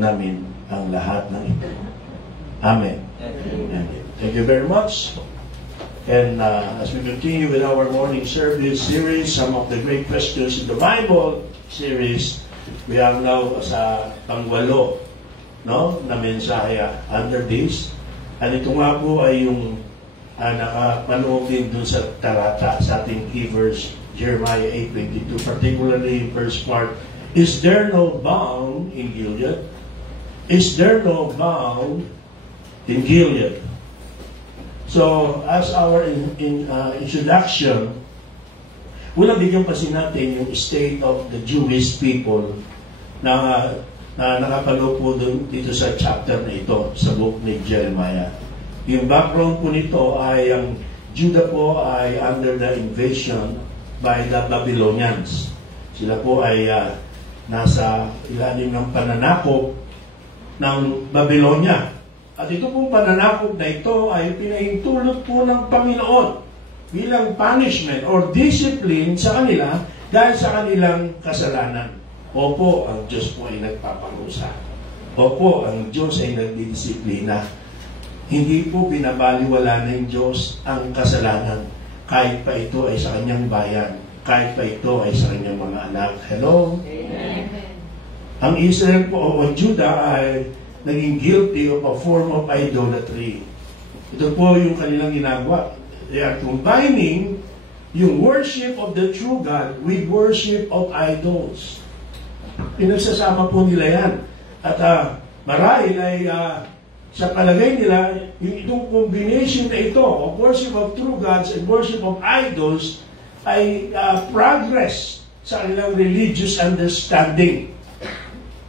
namin ang lahat ng ito. Amen. Amen. Thank you very much. And as we continue with our morning service series, some of the great questions in the Bible series, we are now sa pangwalo, no, na mensahe under this. At ito nga po ay yung nakapanood din dun sa tarata sa ating key verse, Jeremiah 8:22, particularly in first part. Is there no balm in Gilead? Is there no balm in Gilead? So, as our introduction, una bigyan pa natin yung state of the Jewish people na nakapalo po dito sa chapter na ito, sa book ni Jeremiah. Yung background po nito ay ang Judah po ay under the invasion by the Babylonians. Sila po ay nasa ilalim ng pananakop ng Babylonia. At ito pong pananakop na ito ay pinahintulot po ng Panginoon bilang punishment or discipline sa kanila dahil sa kanilang kasalanan. Opo, ang Diyos po ay nagpaparusa. Opo, ang Diyos ay nagdidisiplina. Hindi po binabaliwala ng Diyos ang kasalanan kahit pa ito ay sa kanyang bayan, kahit pa ito ay sa kanyang mga anak. Hello? Amen. Ang Israel po o Judah ay naging guilty of a form of idolatry. Ito po yung kanilang ginagawa. They are combining yung worship of the true God with worship of idols. Pinagsasama po nila yan. At marahil ay sa palagay nila, yung itong combination na ito of worship of true gods and worship of idols ay progress sa kanilang religious understanding.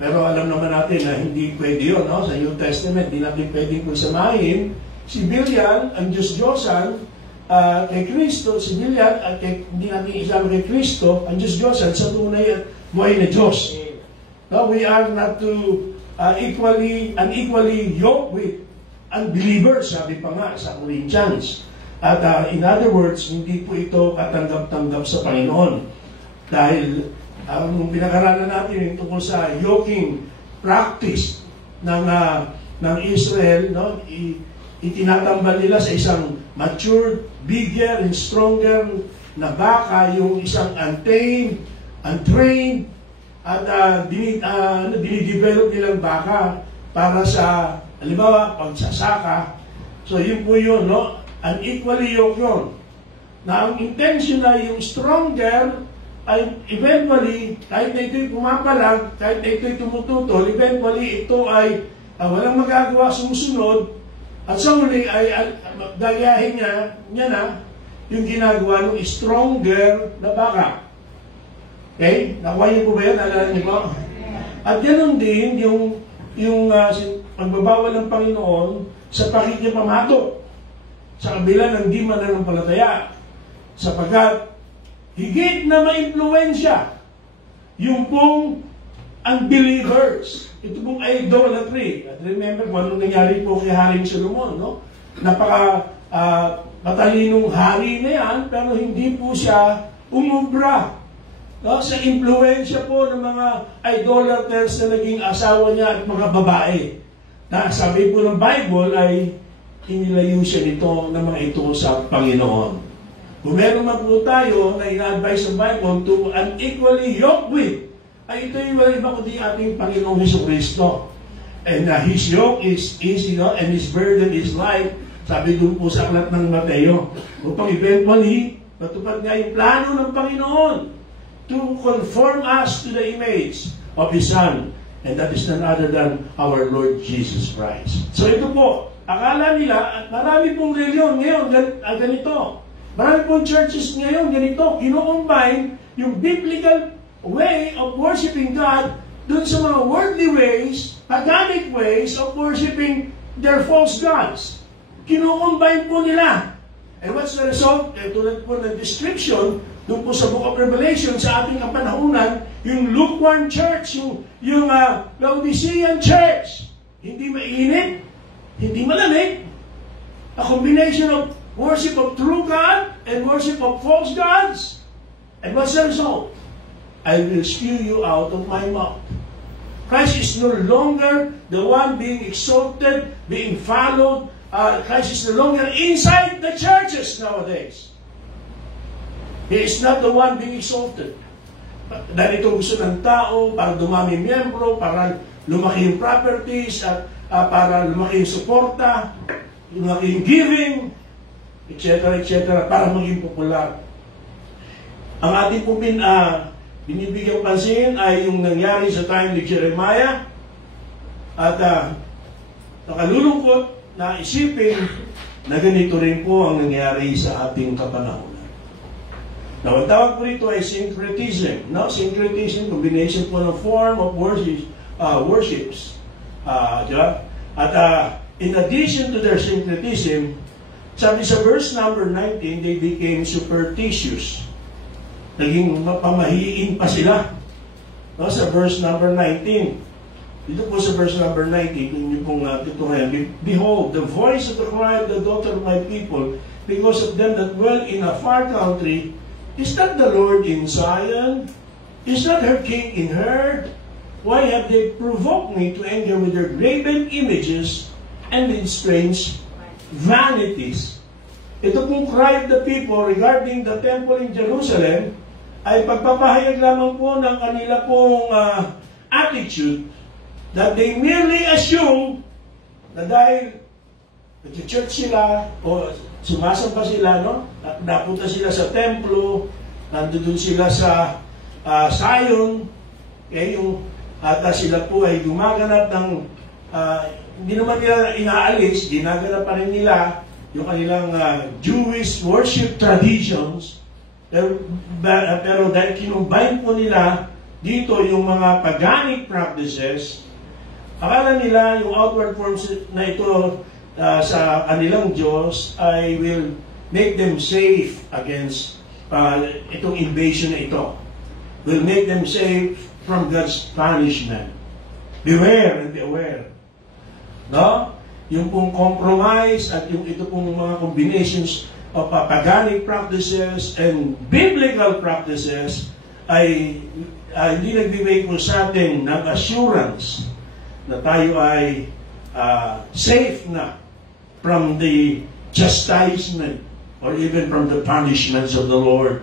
Pero alam naman natin na hindi pwede yun, no? Sa New Testament, hindi natin pwedeng kusamahin si Bilian, ang Diyos-Diyosan, kay Kristo, si Bilian, at hindi natin isama kay Kristo, ang Diyos-Diyosan sa tunay at buhay na Diyos. No? We are not to unequally yoked with unbelievers, sabi pa nga sa Corinthians. At in other words, hindi po ito katanggap-tanggap sa Panginoon. Dahil nung pinag-aralan natin tungkol sa yoking practice ng Israel, no, itinatambal nila sa isang mature, bigger and stronger na baka, yung isang untamed, untrained, at dinidevelop nilang baka para sa, halimbawa, pagsasaka. So yun po yun, no? Unequally yoked yun. Na ang intention na yung stronger ay eventually, kahit na ito'y pumapalag, kahit na ito'y tumututol, eventually ito ay walang magagawa sumusunod, at sa huli ay gagayahin niya na yung ginagawa ng stronger na baka. Okay? Nakuha niyo po ba yan? Alala niyo po? At ganoon din yung pagbabawal ng Panginoon sa pakikipamato sa kabila ng di mananampalataya, sapagkat higit na maimpluwensya yung pong unbelievers. Ito pong idolatry. At remember kung anong nangyari po kay Haring Solomon, no? Napaka matalinong hari na yan, pero hindi po siya umubra, no? Sa impluwensya po ng mga idolaters na naging asawa niya at mga babae. Na sabi po ng Bible ay inilayo siya nito ng mga ito sa Panginoon. Kung meron man po tayo na ina-advise ng Bible to unequally yoke with, ay ito yung wala iba kundi ating Panginoong Jesucristo. And His yoke is easy, no? And His burden is light. Sabi doon po sa aklat ng Mateo. Upang eventually, matupad nga yung plano ng Panginoon to conform us to the image of His Son. And that is none other than our Lord Jesus Christ. So ito po, akala nila, at marami pong reliyon ngayon ganito. Marami pong churches ngayon ganito, kino-combine yung biblical way of worshiping God dun sa mga worldly ways, paganic ways of worshiping their false gods. Kino-combine po nila. And what's the result? Tulad po ng description dun po sa Book of Revelation sa ating kapanahunan, yung lukewarm church, yung Laodicean church. Hindi mainit, hindi malamig. A combination of worship of true God and worship of false gods. And what's the result? I will spew you out of my mouth. Christ is no longer the one being exalted, being followed. Christ is no longer inside the churches nowadays. He is not the one being exalted. Dahil ito gusto ng tao, para dumami miyembro, para lumaki yung properties, at para lumaki yung suporta, lumaki yung giving, etc., etc., para maging popular. Ang ating po binibigyang pansin ay yung nangyari sa time ni Jeremiah, at nakalulungkot na isipin na ganito rin po ang nangyari sa ating kapanahonan. Now, ang tawag po rito ay syncretism. No? Syncretism, combination po ng form of worships. Diba? At in addition to their syncretism, sabi sa verse number 19, they became superstitious. Naging pamahiin pa sila. No? Sa verse number 19. Dito po sa verse number 19, kung niyo pong tutuhayan, behold, the voice of the cry of the daughter of my people, because of them that dwell in a far country, is not the Lord in Zion? Is not her king in her? Why have they provoked me to anger with their graven images and with strange vanities? Ito pong cry of the people regarding the temple in Jerusalem ay pagpapahayag lamang po ng kanila pong attitude that they merely assume na dahil nag-church sila o sumasamba sila, no? At napunta sila sa templo, nandoon sila sa Zion, at sila po ay gumaganap ng, hindi naman nila inaalis, ginaganap pa rin nila yung kanilang Jewish worship traditions, pero dahil kinumbine po nila dito yung mga paganic practices, akala nila yung outward forms na ito sa kanilang Diyos ay will make them safe against itong invasion na ito. Will make them safe from God's punishment. Beware and be aware. No? Yung pong compromise at yung ito pong mga combinations of paganic practices and biblical practices ay hindi nagbibigay po sa atin ng assurance na tayo ay safe na from the chastisement or even from the punishments of the Lord.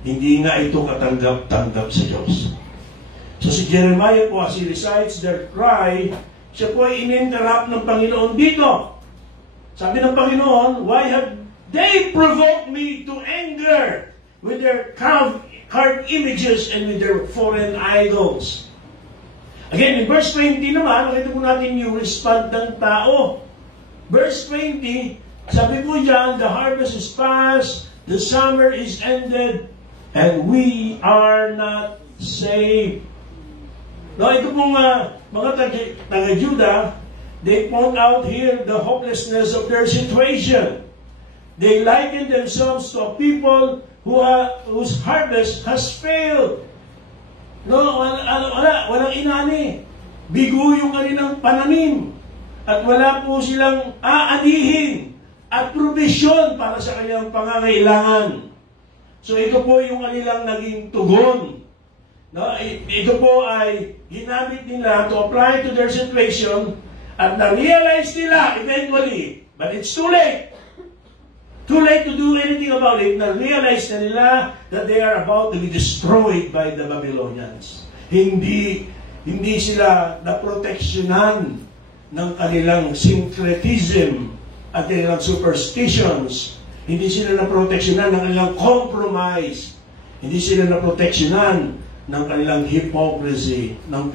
Hindi nga ito katanggap-tanggap sa Diyos. So si Jeremiah po, as he recites their cry, siya po ay in-interrupt ng Panginoon dito. Sabi ng Panginoon, why have they provoked me to anger with their carved images and with their foreign idols? Again, in verse 20 naman, nakita po natin yung respond ng tao. Verse 20, sabi po dyan, the harvest is past, the summer is ended, and we are not saved. No, ito pong mga taga-Juda, they point out here the hopelessness of their situation. They liken themselves to a people whose harvest has failed. No, walang inani. Bigo yung kanilang pananim. At wala po silang aanihin at provision para sa kanilang pangangailangan. So ito po yung kanilang naging tugon. No, ito po ay ginamit nila to apply to their situation at na-realize nila eventually, but it's too late. Too late to do anything about it. Na-realize na nila that they are about to be destroyed by the Babylonians. Hindi sila naproteksyonan ng kanilang syncretism at kanilang superstitions. Hindi sila naproteksyonan ng kanilang compromise. Hindi sila naproteksyonan ng kanilang hypocrisy, ng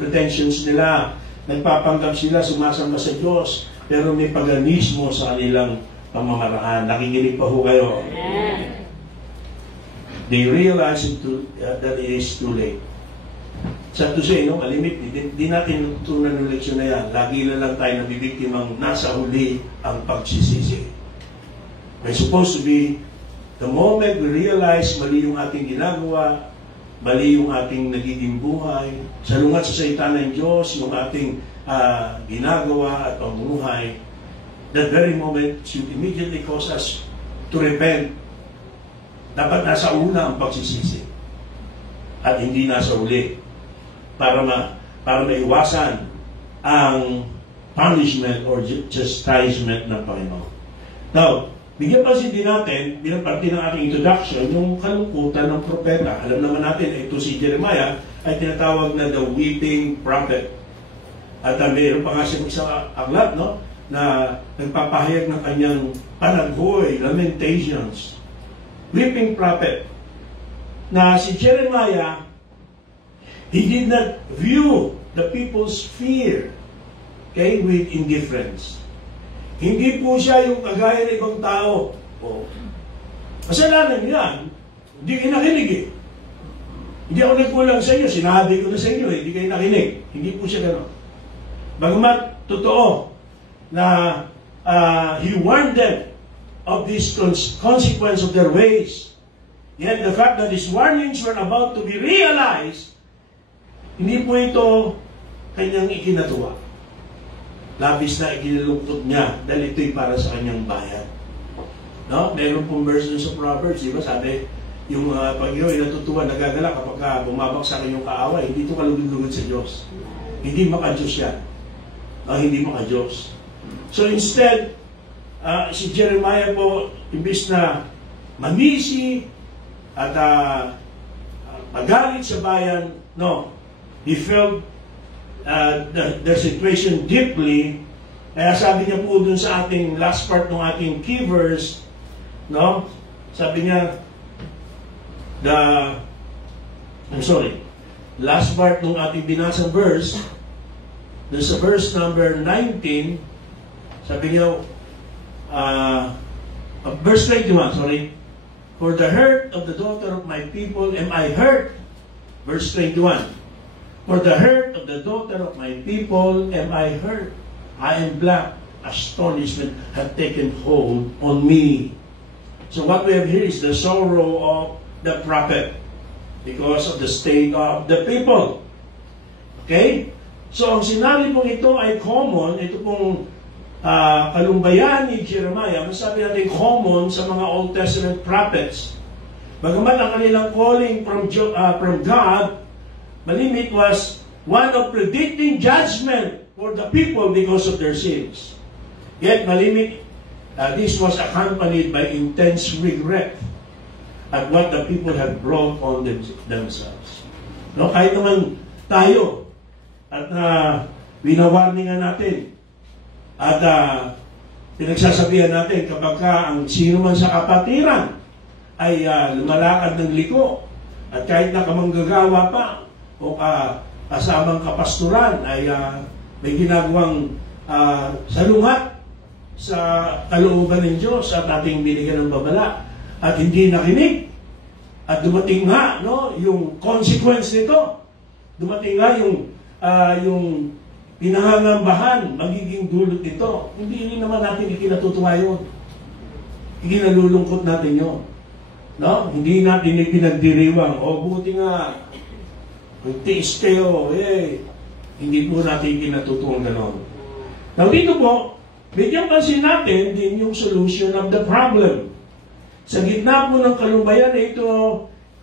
pretensions nila. Nagpapanggap sila, sumasamba sa Diyos, pero may paganismo sa kanilang pamamaraan. Nakikinig pa ho kayo. They realize that it is too late. Sad to say, no, malimit, di natin tutunan ng leksyon na yan. Lagi na lang tayo nabibiktimang nasa huli ang pagsisisi. It's supposed to be the moment we realize mali yung ating ginagawa, mali yung ating nagiging buhay, salungat sa salita ng Diyos, yung ating ginagawa at pamumuhay, that very moment should immediately cause us to repent. Dapat nasa una ang pagsisisi at hindi nasa uli para para maiwasan ang punishment or chastisement ng Panginoon. Now, bigyan pansin din natin, bilang parte ng ating introduction, yung kalungkutan ng propeta. Alam naman natin, ito si Jeremiah ay tinatawag na the weeping prophet. At mayroon pa nga siya isang aklat, no? Na nagpapahayag ng kanyang panaghoy, lamentations. Weeping prophet. Na si Jeremiah, he did not view the people's fear, okay, with indifference. Hindi po siya yung kagaya ng ibang tao. O, kasalanan yan, hindi kayo nakinig eh. Hindi ako nagkulang sa inyo, sinabi ko na sa inyo eh, hindi kayo nakinig. Hindi po siya gano'n. Bagamat totoo na he warned them of this consequence of their ways. Yet the fact that his warnings were about to be realized, hindi po ito kanyang ikinatuwa. Labis na ikinalungkot niya dahil ito'y para sa kanyang bayan. No? Meron pong verse sa Proverbs, di ba? Sabi, yung pag ikaw ay natutuwa, nagagala kapag bumabaksak ang iyong kaaway, hindi ito kalugod-lugod sa Diyos. Hindi maka-Diyos yan. Hindi maka-Diyos. So instead, si Jeremiah po, imbis na manisi at magalit sa bayan, no, he felt the situation deeply. Kaya sabi niya po dun sa ating last part ng ating key verse, no? Sabi niya, last part ng ating binasang verse, dun sa verse number 19, sabi niya, verse 21, for the hurt of the daughter of my people am I hurt. Verse 21, for the hurt of the daughter of my people am I hurt. I am black. Astonishment hath taken hold on me. So what we have here is the sorrow of the prophet because of the state of the people. Okay? So ang sinabi pong ito ay common. Ito pong kalumbayan ni Jeremiah. Masabi natin common sa mga Old Testament prophets. Bagamat ang kanilang calling from God, malimit, was one of predicting judgment for the people because of their sins. Yet, malimit, this was accompanied by intense regret at what the people had brought on themselves. No, kahit naman tayo, at winawarningan natin, at pinagsasabihan natin kapag ang sino man sa kapatiran ay lumalakad ng liko, at kahit na kamanggagawa pa, o kasamang kapasturan ay may ginagawang salungat sa kalooban ng Diyos at ating binigyan ng babala at hindi nakinig at dumating nga, no, yung consequence nito, dumating nga yung pinahangambahan, magiging dulot nito. Hindi rin naman natin ikinatutuwa yun. Ikinalulungkot natin yun. No? Hindi natin ipinagdiriwang, buti nga magtiis kayo, hindi po natin kinatutuwang gano'n. Now dito po, bigyan pansin natin din yung solution of the problem. Sa gitna po ng kalumbayan na ito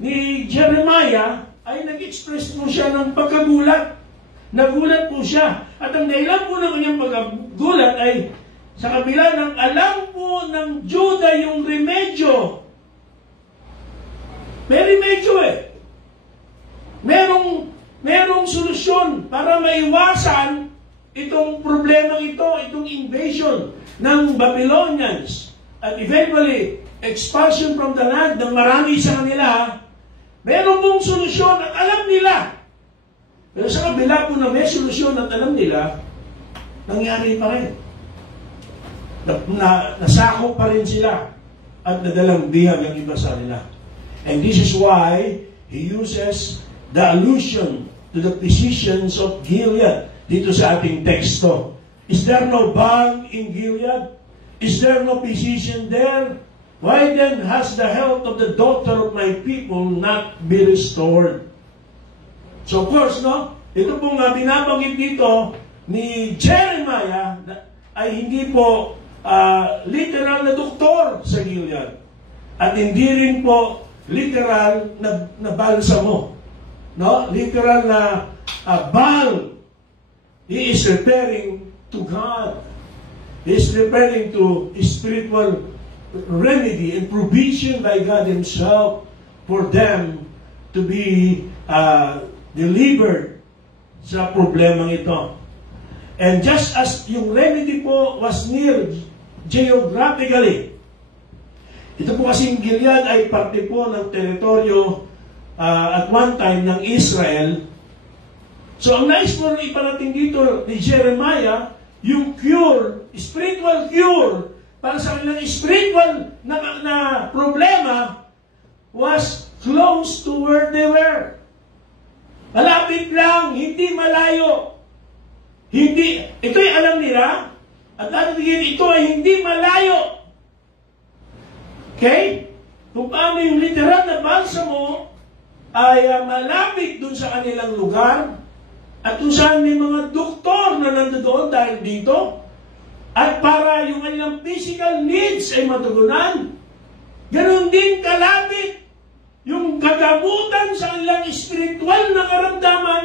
ni Jeremiah, ay nag-express po siya ng pagkagulat. Nagulat po siya. At ang dahilan po ng kanyang pagkagulat ay sa kabila ng alam po ng Judah yung remedyo. May remedyo Merong solusyon para maiwasan itong problema ito, itong invasion ng Babylonians at eventually expulsion from the land ng marami sa kanila. Meron pong solusyon at alam nila. Pero sa kabila po na may solusyon at alam nila, nangyari pa rin. Nasakop pa rin sila at nadalang bihag ang iba sa nila. And this is why he uses the allusion to the physicians of Gilead dito sa ating teksto. Is there no balm in Gilead? Is there no physician there? Why then has the health of the daughter of my people not be restored? So of course, no? Ito pong binabanggit dito ni Jeremiah ay hindi po literal na doktor sa Gilead. At hindi rin po literal na balsamo. No? Literal na balm He is referring to God. He is referring to spiritual remedy and provision by God Himself for them to be delivered sa problemang ito. And just as yung remedy po was near geographically, ito po kasing Gilead ay parte po ng teritoryo at one time ng Israel. So ang nais po iparating dito ni Jeremiah, yung cure, spiritual cure, para sa kanilang spiritual na problema was close to where they were. Malapit lang, hindi malayo. Ito'y alam nila, at ito ay hindi malayo. Okay? Kung paano yung literal na balsamo ay malapit dun sa kanilang lugar, at kung saan may mga doktor na nandoon dahil dito, at para yung kanilang physical needs ay matugunan, ganun din kalapit yung kagamutan sa kanilang spiritual na karamdaman,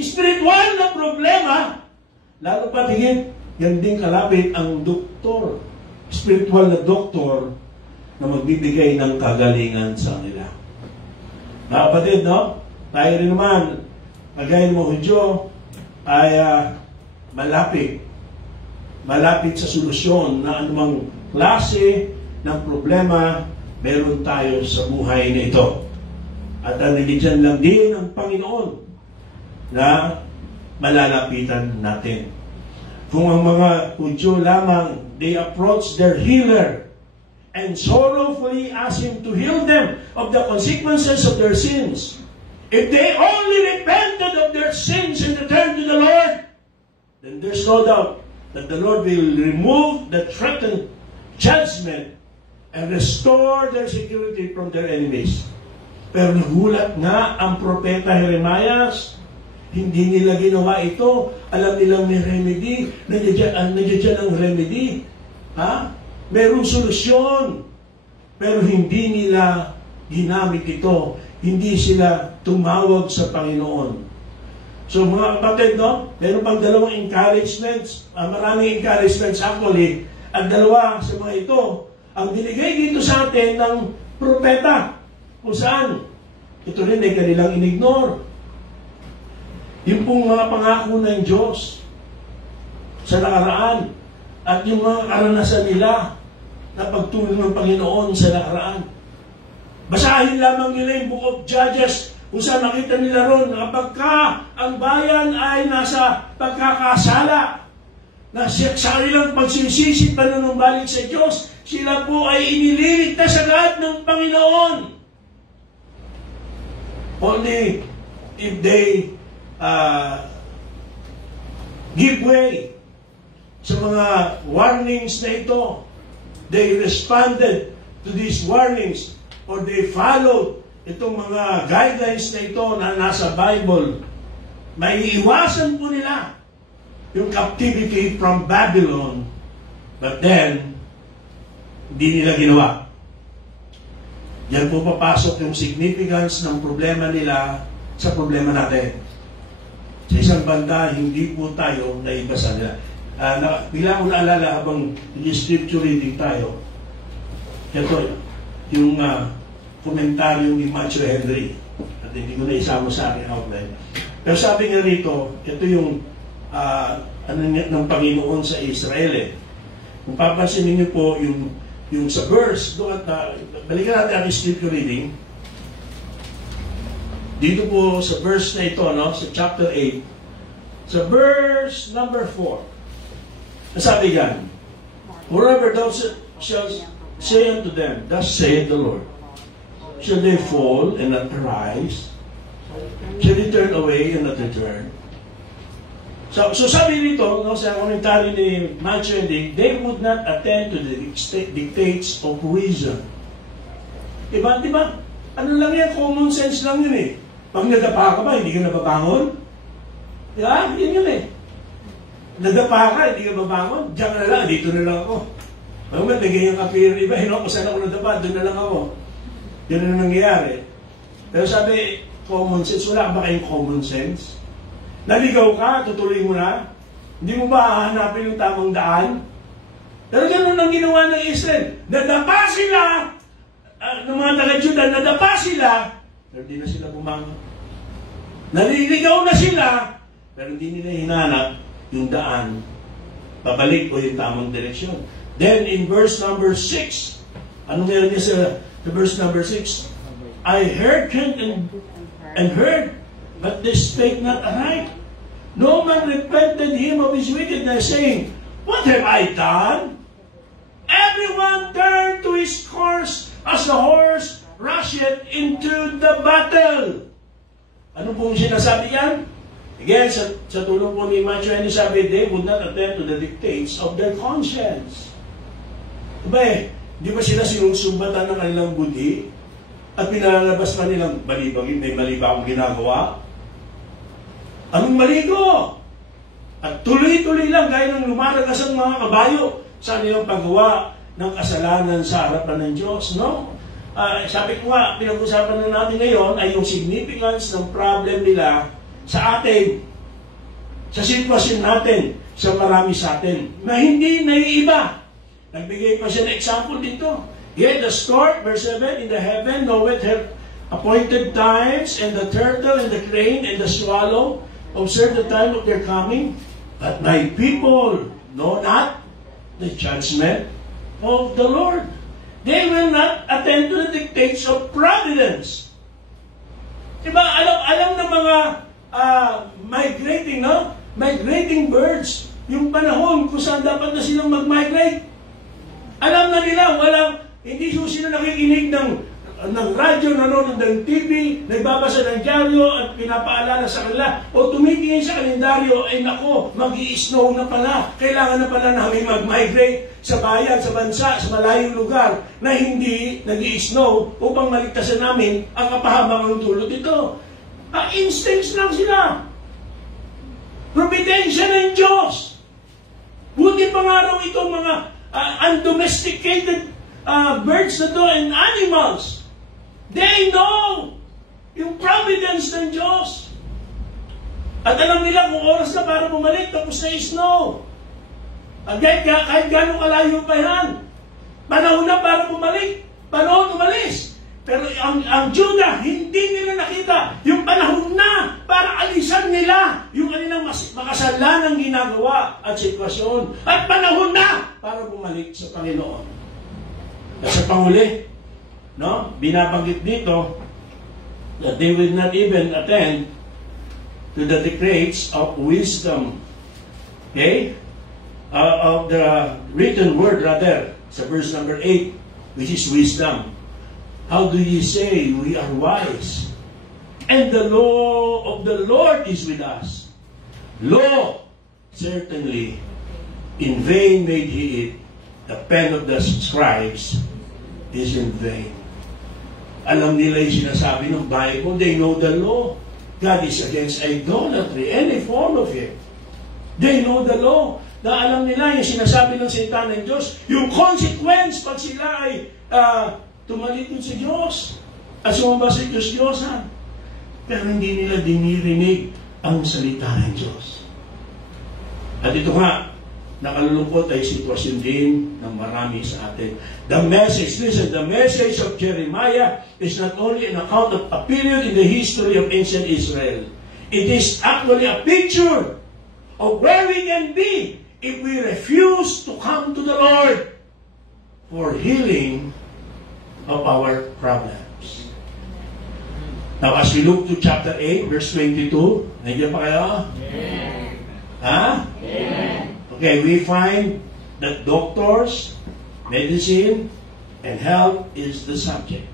spiritual na problema, lalo pa tingin, yan din kalapit ang doktor, spiritual na doktor na magbibigay ng kagalingan sa kanila. Mga kapatid, no? Tayo rin naman, kagaya mo, Hudyo, ay malapit sa solusyon na anumang klase ng problema meron tayo sa buhay na ito. At nandiyan lang din ang Panginoon na malalapitan natin. Kung ang mga Hudyo lamang, they approach their healer and sorrowfully ask Him to heal them of the consequences of their sins. If they only repented of their sins and returned to the Lord, then there's no doubt that the Lord will remove the threatened judgment and restore their security from their enemies. Pero nagulat nga ang propeta Jeremiah, hindi nila ginawa ito. Alam nilang may remedy, nandiyan ang remedy. Merong solusyon. Pero hindi nila ginamit ito. Hindi sila tumawag sa Panginoon. So mga kapatid, no? Meron pang dalawang encouragements. Maraming encouragements actually. Ang dalawa sa mga ito, ang binigay dito sa atin ng propeta. Kung saan? Ito rin ay kanilang inignore. Yung pong mga pangako ng Diyos sa nakaraan at yung mga karanasan nila na pagtulong ng Panginoon sa nakaraan. Basahin lamang nila yung Book of Judges kung saan makita nila ron na kapag ang bayan ay nasa pagkakasala, na sa kanilang pagsisisi panunumbalik sa Diyos, sila po ay inililigtas agad ng Panginoon. Only if they give way sa mga warnings na ito, they responded to these warnings, or they followed itong mga guidelines na ito na nasa Bible, may iwasan po nila yung captivity from Babylon. But then, hindi nila ginawa. Diyan po papasok yung significance ng problema nila sa problema natin. Sa isang banda, hindi po tayo naibasa nila. Bigla ko naalala habang scripture reading tayo. Ito, yung komentaryo ni Matthew Henry. At hindi ko na isama sa akin outline. Pero sabi niya rito, ito yung ng Panginoon sa Israel. Kung papansinin niyo po yung sa verse, doon at balikan natin ang scripture reading. Dito po sa verse na ito, no, sa chapter 8, sa verse number 4, nasabi yan, whoever thou shall say unto them, thus saith the Lord, shall they fall and not arise? Shall they turn away and not return? So sabi dito, no, sa komentaryo ni Matthew, they would not attend to the dictates of reason. Diba? Ano lang yan? Common sense lang yun eh. Pag nadapa ka ba, hindi ka nababangon? Diba? Yun yun eh. Nadapa ka, hindi ka babangon? Diyan ka na lang, dito na lang ako. Pag nagay yung appear, iba, kung saan ako nadapa, doon na lang ako. Yun na nangyayari. Pero sabi, common sense, wala ba kayong common sense? Naligaw ka, tutuloy mo na. Hindi mo ba hahanapin yung tamang daan? Pero ganun ang ginawa ng Israel. Nadapa sila, ng mga taga-Juda, nadapa sila, pero hindi na sila bumangon. Naliligaw na sila, pero hindi nila hinahanap yung daan, pabalik o yung tamang direksyon. Then in verse number 6, anong meron niya sa verse number 6? I hearkened and heard, but they spake not aright. No man repented him of his wickedness, saying, What have I done? Everyone turned to his course as a horse rusheth into the battle. Ano pong sinasabi yan? Again, sa tulong po ni Matthew, sabi, they would not attend to the dictates of their conscience. Diba di ba sila sinusumbatan ng kanilang budhi? At pinalalabas pa nilang, may mali ba akong ginagawa? Anong mali ko? At tuloy-tuloy lang, gaya ng lumalagas ang mga kabayo sa kanilang paggawa ng kasalanan sa harapan ng Diyos, no? Sabi ko nga, pinag-usapan na natin ngayon ay yung significance ng problem nila sa atin, sa sitwasyon natin, sa marami sa atin, na hindi naiiba. Nagbigay pa siya ng example dito. Yet the stork, verse 7, in the heaven knoweth her appointed times, and the turtle, and the crane, and the swallow observe the time of their coming. But my people know not the judgment of the Lord. They will not attend to the dictates of providence. Diba, alam ng mga migrating, no? Migrating birds, yung panahon kung saan dapat na silang mag-migrate. Alam na nila, hindi sila nakikinig ng radyo, nanonood ng TV, nagbabasa ng dyaryo at pinapaalala sa kanila, o tumitingin sa kalendaryo, ay nako, mag-i-snow na pala. Kailangan na pala namin mag-migrate sa bayan, sa bansa, sa malayong lugar na hindi nag-i-snow upang maligtasan namin ang kapahabangang dulot ito. Instincts lang sila. Providensya ng Diyos. Buti pa nga raw itong mga undomesticated birds na to and animals. They know yung providence ng Diyos. At alam nila kung oras na para bumalik, tapos na snow. Kahit gano'ng kalayo pa yan. Panahon na para bumalik. Panahon umalis. Pero ang Judah, hindi nila nakita yung panahon na para alisan nila yung kanilang makasalanang ginagawa at sitwasyon. At panahon na para bumalik sa Panginoon. At sa panghuli, no, binabanggit dito that they will not even attend to the decrees of wisdom. Okay? Of the written word rather, sa verse number 8, which is wisdom. How do ye say we are wise? And the law of the Lord is with us. Law, certainly, in vain made he it. The pen of the scribes is in vain. Alam nila yung sinasabi ng Bible. They know the law. God is against idolatry, any form of it. They know the law. Na alam nila yung sinasabi ng salita ng Diyos, yung consequence pag sila ay tumalikod sa Diyos at sumamba sa Diyos-Diyosan. Pero hindi nila dinirinig ang salita ng Diyos. At ito nga, nakalulungkot ay sitwasyon din ng marami sa atin. The message, listen, the message of Jeremiah is not only an account of a period in the history of ancient Israel. It is actually a picture of where we can be if we refuse to come to the Lord for healing of our problems. Now, as we look to chapter 8, verse 22, nandiyan pa kayo? Amen. Ha? Amen. Okay, we find that doctors, medicine, and health is the subject.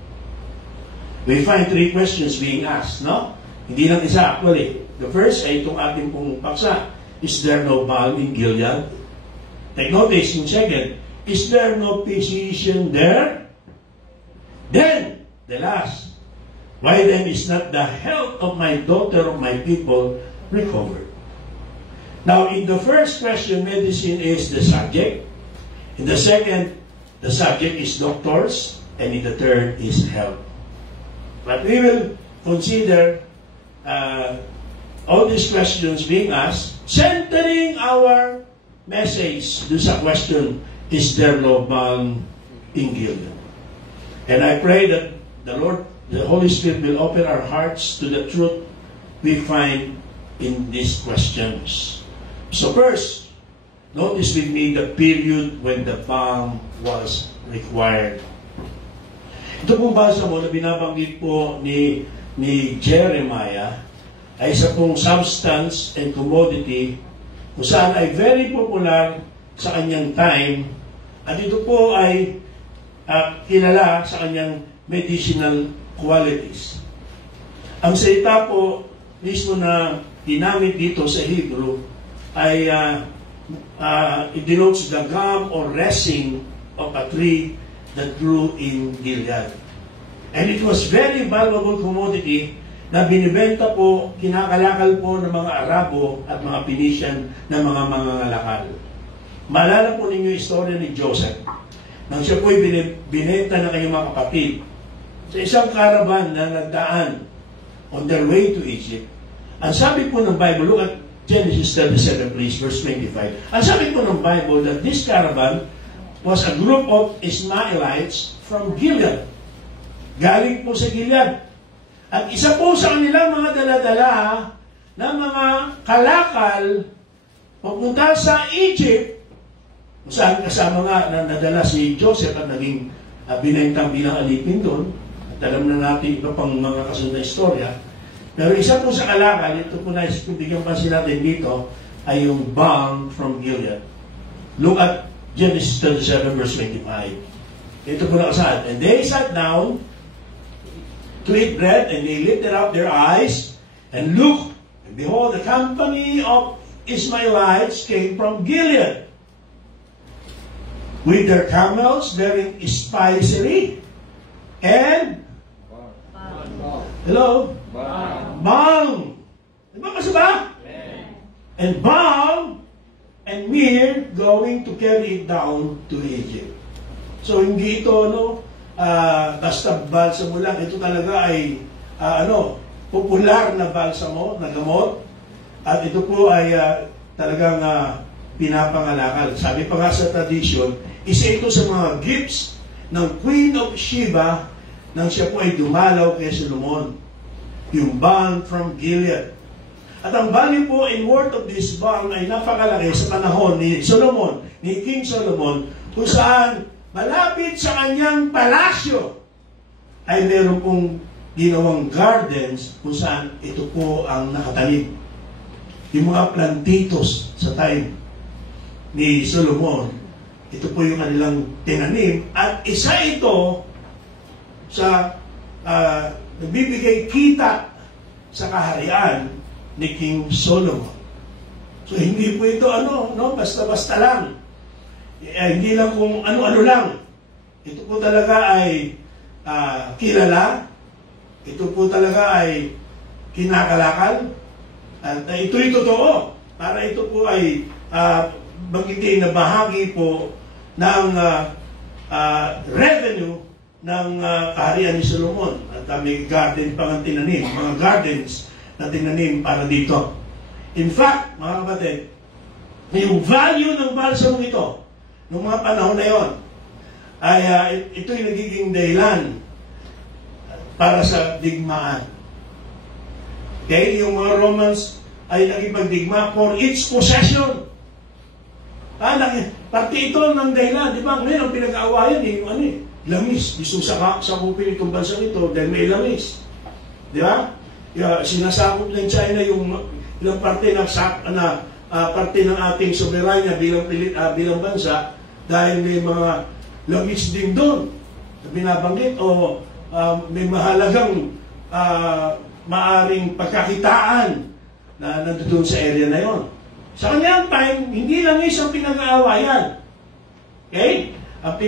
We find 3 questions being asked, no? Hindi lang isa actually. The first ay itong ating pong paksa. Is there no balm in Gilead? Take notice, yung second, is there no physician there? Then, the last, why then is not the health of my daughter, of my people, recovered? Now, in the first question, medicine is the subject. In the second, the subject is doctors. And in the third is health. But we will consider all these questions being asked, centering our message do sa question, is there no balm in Gilead? And I pray that the Lord, the Holy Spirit will open our hearts to the truth we find in these questions. So first, notice with me the period when the balm was required. Ito pong basa mo na binabanggit po ni Jeremiah ay isa pong substance and commodity kung saan ay very popular sa kanyang time at ito po ay kilala sa kanyang medicinal qualities. Ang salita po mismo na ginamit dito sa Hebrew ay it denotes the gum or resin of a tree that grew in Gilead. And it was very valuable commodity na binibenta po, kinakalakal po ng mga Arabo at mga Phoenician na mga mangangalakal. Maalala po ninyo yung istorya ni Joseph nang siya po'y binenta ng kanyang mga kapatid sa isang caravan na nagdaan on their way to Egypt. Ang sabi po ng Bible, look at Genesis 37, please, verse 25. Ang sabi po ng Bible that this caravan was a group of Ismaelites from Gilead. Galing po sa Gilead. At isa po sa kanilang mga daladala na mga kalakal papunta sa Egypt, kung saan kasama nga na nadala si Joseph at naging binentang bilang alipin doon. At alam na natin iba pang mga kasunod na istorya. Pero isa po sa kalakal, ito po na bigyan pansin natin dito, ay yung balm from Gilead. Look at Genesis 37 verse 25. Ito po nakasaad. And they sat down to eat bread, and they lifted up their eyes, and looked, and behold, the company of Ishmaelites came from Gilead, with their camels bearing spicery, and hello? Balm. Diba masaba? And balm and myrrh going to carry it down to Egypt. So hindi ito basta balsamo lang. Ito talaga ay popular na balsamo, na gamot. At ito po ay talagang pinapangalakal. Sabi pa nga sa tradition, isa ito sa mga gifts ng Queen of Sheba nang siya po ay dumalaw kay Solomon. Yung balm from Gilead. At ang value po in worth of this balm ay napakalaki sa panahon ni Solomon, ni King Solomon, kung saan malapit sa kanyang palasyo ay meron pong ginawang gardens kung saan ito po ang nakatanim. Yung mga plantitos sa time ni Solomon, ito po yung kanilang tinanim at isa ito sa nagbibigay kita sa kaharian ni King Solomon. So hindi po ito basta-basta lang. Hindi lang kung ano-ano lang. Ito po talaga ay kilala. Ito po talaga ay kinakalakal. At ito'y totoo. Para ito po ay magiging na bahagi po ng revenue ng kaharian ni Solomon. At may garden pang tinanim. Mga gardens na tinanim para dito. In fact, mga kapatid, yung value ng balsamong ito noong mga panahon na yon ay ito'y nagiging dahilan para sa digmaan. Okay? Yung mga Romans ay nagipagdigma for its possession. Parte ito ng dahilan. Di ba? Ngayon, ang pinag-aawayan yung langis. Gusto sakupin itong bansang ito dahil may langis. Di ba? Sinasakop ng China yung ilang parte parte ng ating soberanya bilang bansa dahil may mga langis din doon na binabanggit o may mahalagang maaring pagkakitaan na nandoon sa area na yon. Sa kanyang time, hindi langis ang pinag-aawayan. Okay? Ang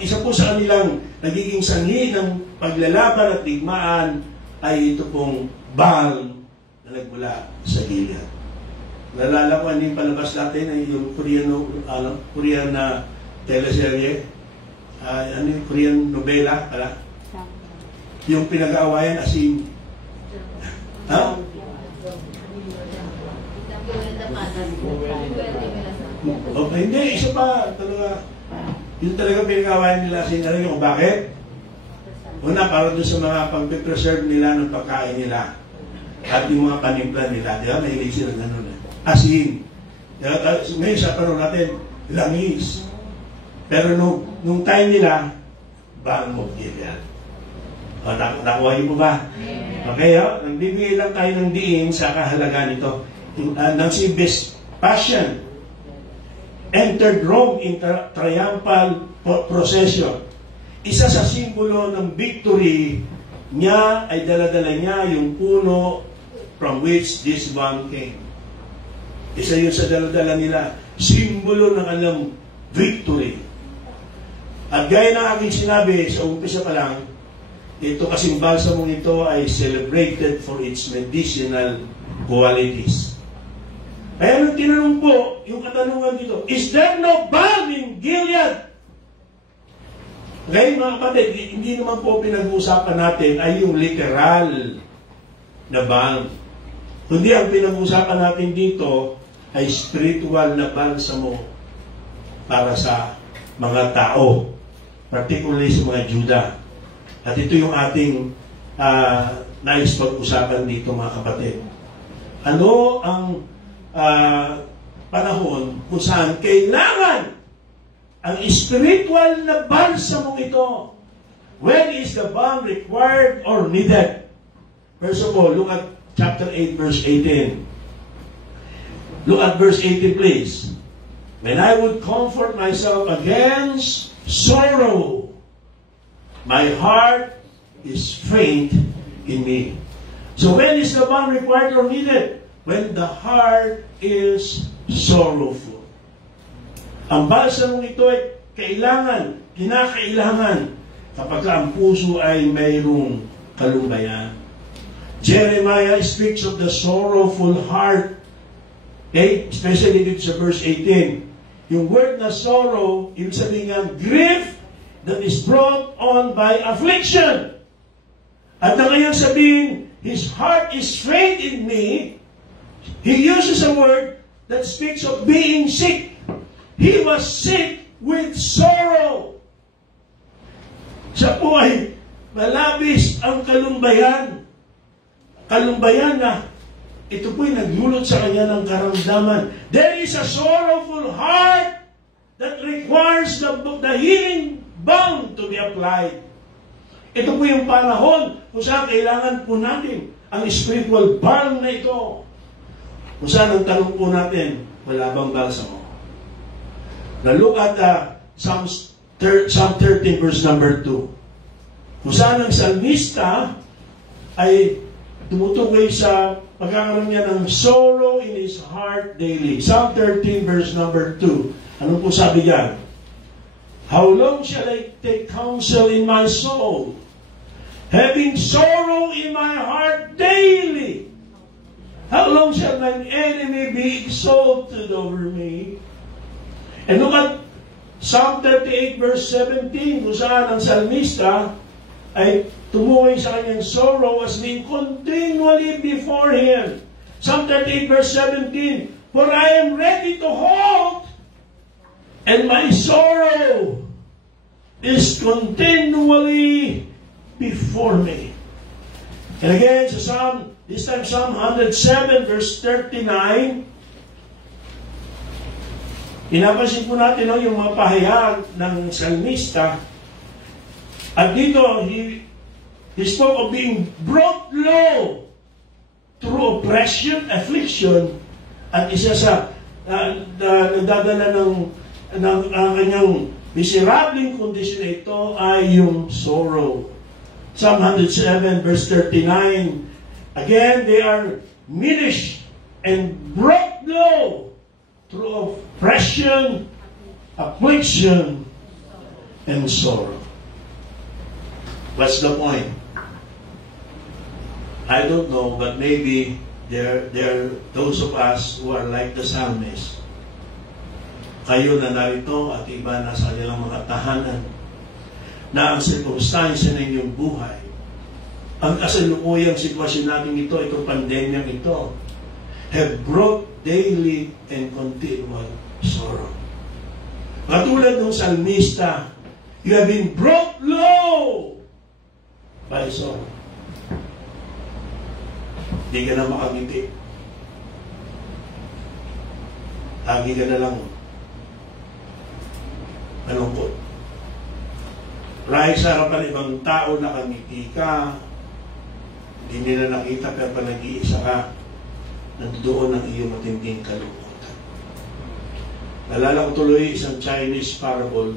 isa po sa kanilang nagiging sanhi ng paglalaban at digmaan ay ito pong balm na nagmula sa Gilead. Nalala ko ano yung palabas natin ay yung Korean na teleserye, yung Korean novela, yung pinag-aawayan as in Okay, hindi, isa pa, talaga, yun talaga pinagawain nila sinari kung bakit? Una, para doon sa mga pag-preserve nila ng pagkain nila at yung mga panimpla nila, di ba? Mahilig sila ganun eh. Asin. Ngayon sa panahon natin, langis. Pero nung time nila, Balm of Gilead. O, nakuha niyo po ba? Okay, nagbibigay lang tayo ng diin sa kahalagaan nito. Nang si Vespasian entered Rome in triumphal procession. Isa sa simbolo ng victory niya ay dala-dala niya yung puno from which this balm came. Isa yun sa dala-dala nila. Simbolo ng kanilang victory. At gaya ng aking sinabi sa umpisa pa lang, ito kasing balsamong ito ay celebrated for its medicinal qualities. Kaya nung tinanong po, yung katanungan dito, is there no balm in Gilead? Okay, mga kapatid, hindi naman po pinag-uusapan natin ay yung literal na balm. Kundi ang pinag-uusapan natin dito ay spiritual na balsamo para sa mga tao, particularly sa mga Juda. At ito yung ating nais pag-usapan dito, mga kapatid. Ano ang panahon kung saan kailangan ang spiritual na balsamong ito? When is the balm required or needed? First of all, look at chapter 8, verse 18. Look at verse 18, please. When I would comfort myself against sorrow, my heart is faint in me. So when is the balm required or needed? When the heart is sorrowful. Ang balsamong ito ay kinakailangan kapag ang puso ay mayroong kalumbayan. Jeremiah speaks of the sorrowful heart. Okay? Especially dito sa verse 18. Yung word na sorrow, ibig sabihin nga, grief that is brought on by affliction. At na ngayon sabihin, his heart is faint in me. He uses a word that speaks of being sick. He was sick with sorrow. Siya po ay malabis ang kalumbayan. Kalumbayan na ito po'y naglulot sa kanya ng karamdaman. There is a sorrowful heart that requires the healing balm to be applied. Ito po yung panahon kung saan kailangan po natin ang spiritual balm na ito. Kung saan ang tanong po natin, wala bang balsamo? Now look at Psalm 13 verse number 2. Kung saan ang salmista ay tumutukoy sa pagkakaroon niya ng sorrow in his heart daily. Psalm 13 verse number 2. Ano po sabi diyan? How long shall I take counsel in my soul, having sorrow in my heart daily? How long shall mine enemy be exalted over me? And look at Psalm 38 verse 17, kung saan ang salmista ay tumuhay sa kanyang sorrow as being continually before him. Psalm 38 verse 17, for I am ready to halt, and my sorrow is continually before me. And again, sa Psalm, this time Psalm 107 verse 39, pinapansin po natin yung mga pahayag ng salmista. At dito, he spoke of being brought low through oppression, affliction, at isa sa nagdadala ng kanyang miserabling kondisyon na ito ay yung sorrow. Psalm 107 verse 39, again, they are minished and brought low through oppression, affliction, and sorrow. What's the point? I don't know, but maybe there are those of us who are like the psalmist. Kayo na narito at iba na sa kanilang mga tahanan na ang sirkumstansya ng inyong buhay, ang kasalukuyang sitwasyon natin ito, itong pandemyang ito, have brought daily and continual sorrow. Katulad ng salmista, you have been brought low by sorrow. Hindi ka na makangiti. Lagi ka na lang malungkot. Marahil sa harapan ibang tao nakangiti ka, hindi nila nakita pero pa nag-iisa ka, nandoon ang iyong matinding kalungkutan. Nalala ko tuloy isang Chinese parable.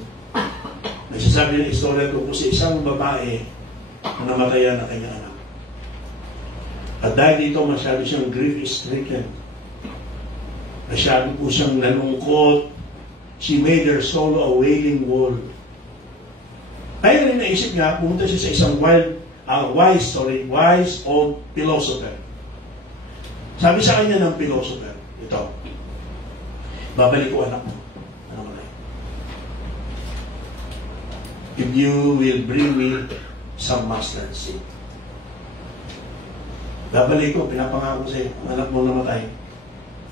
Nagsasabi ng istorya ko sa isang babae na namatayan na kanyang anak. At dahil dito masyado siyang grief-stricken, masyado po siyang nalungkot, she made her soul a wailing wall. Kaya rin naisip niya, pumunta siya sa isang wise old philosopher. Sabi sa kanya ng philosopher, ito, babalik ko anak mo. If you will bring me some mustard seed. Babalik ko, pinapangako sa'yo, ang anak mo namatay.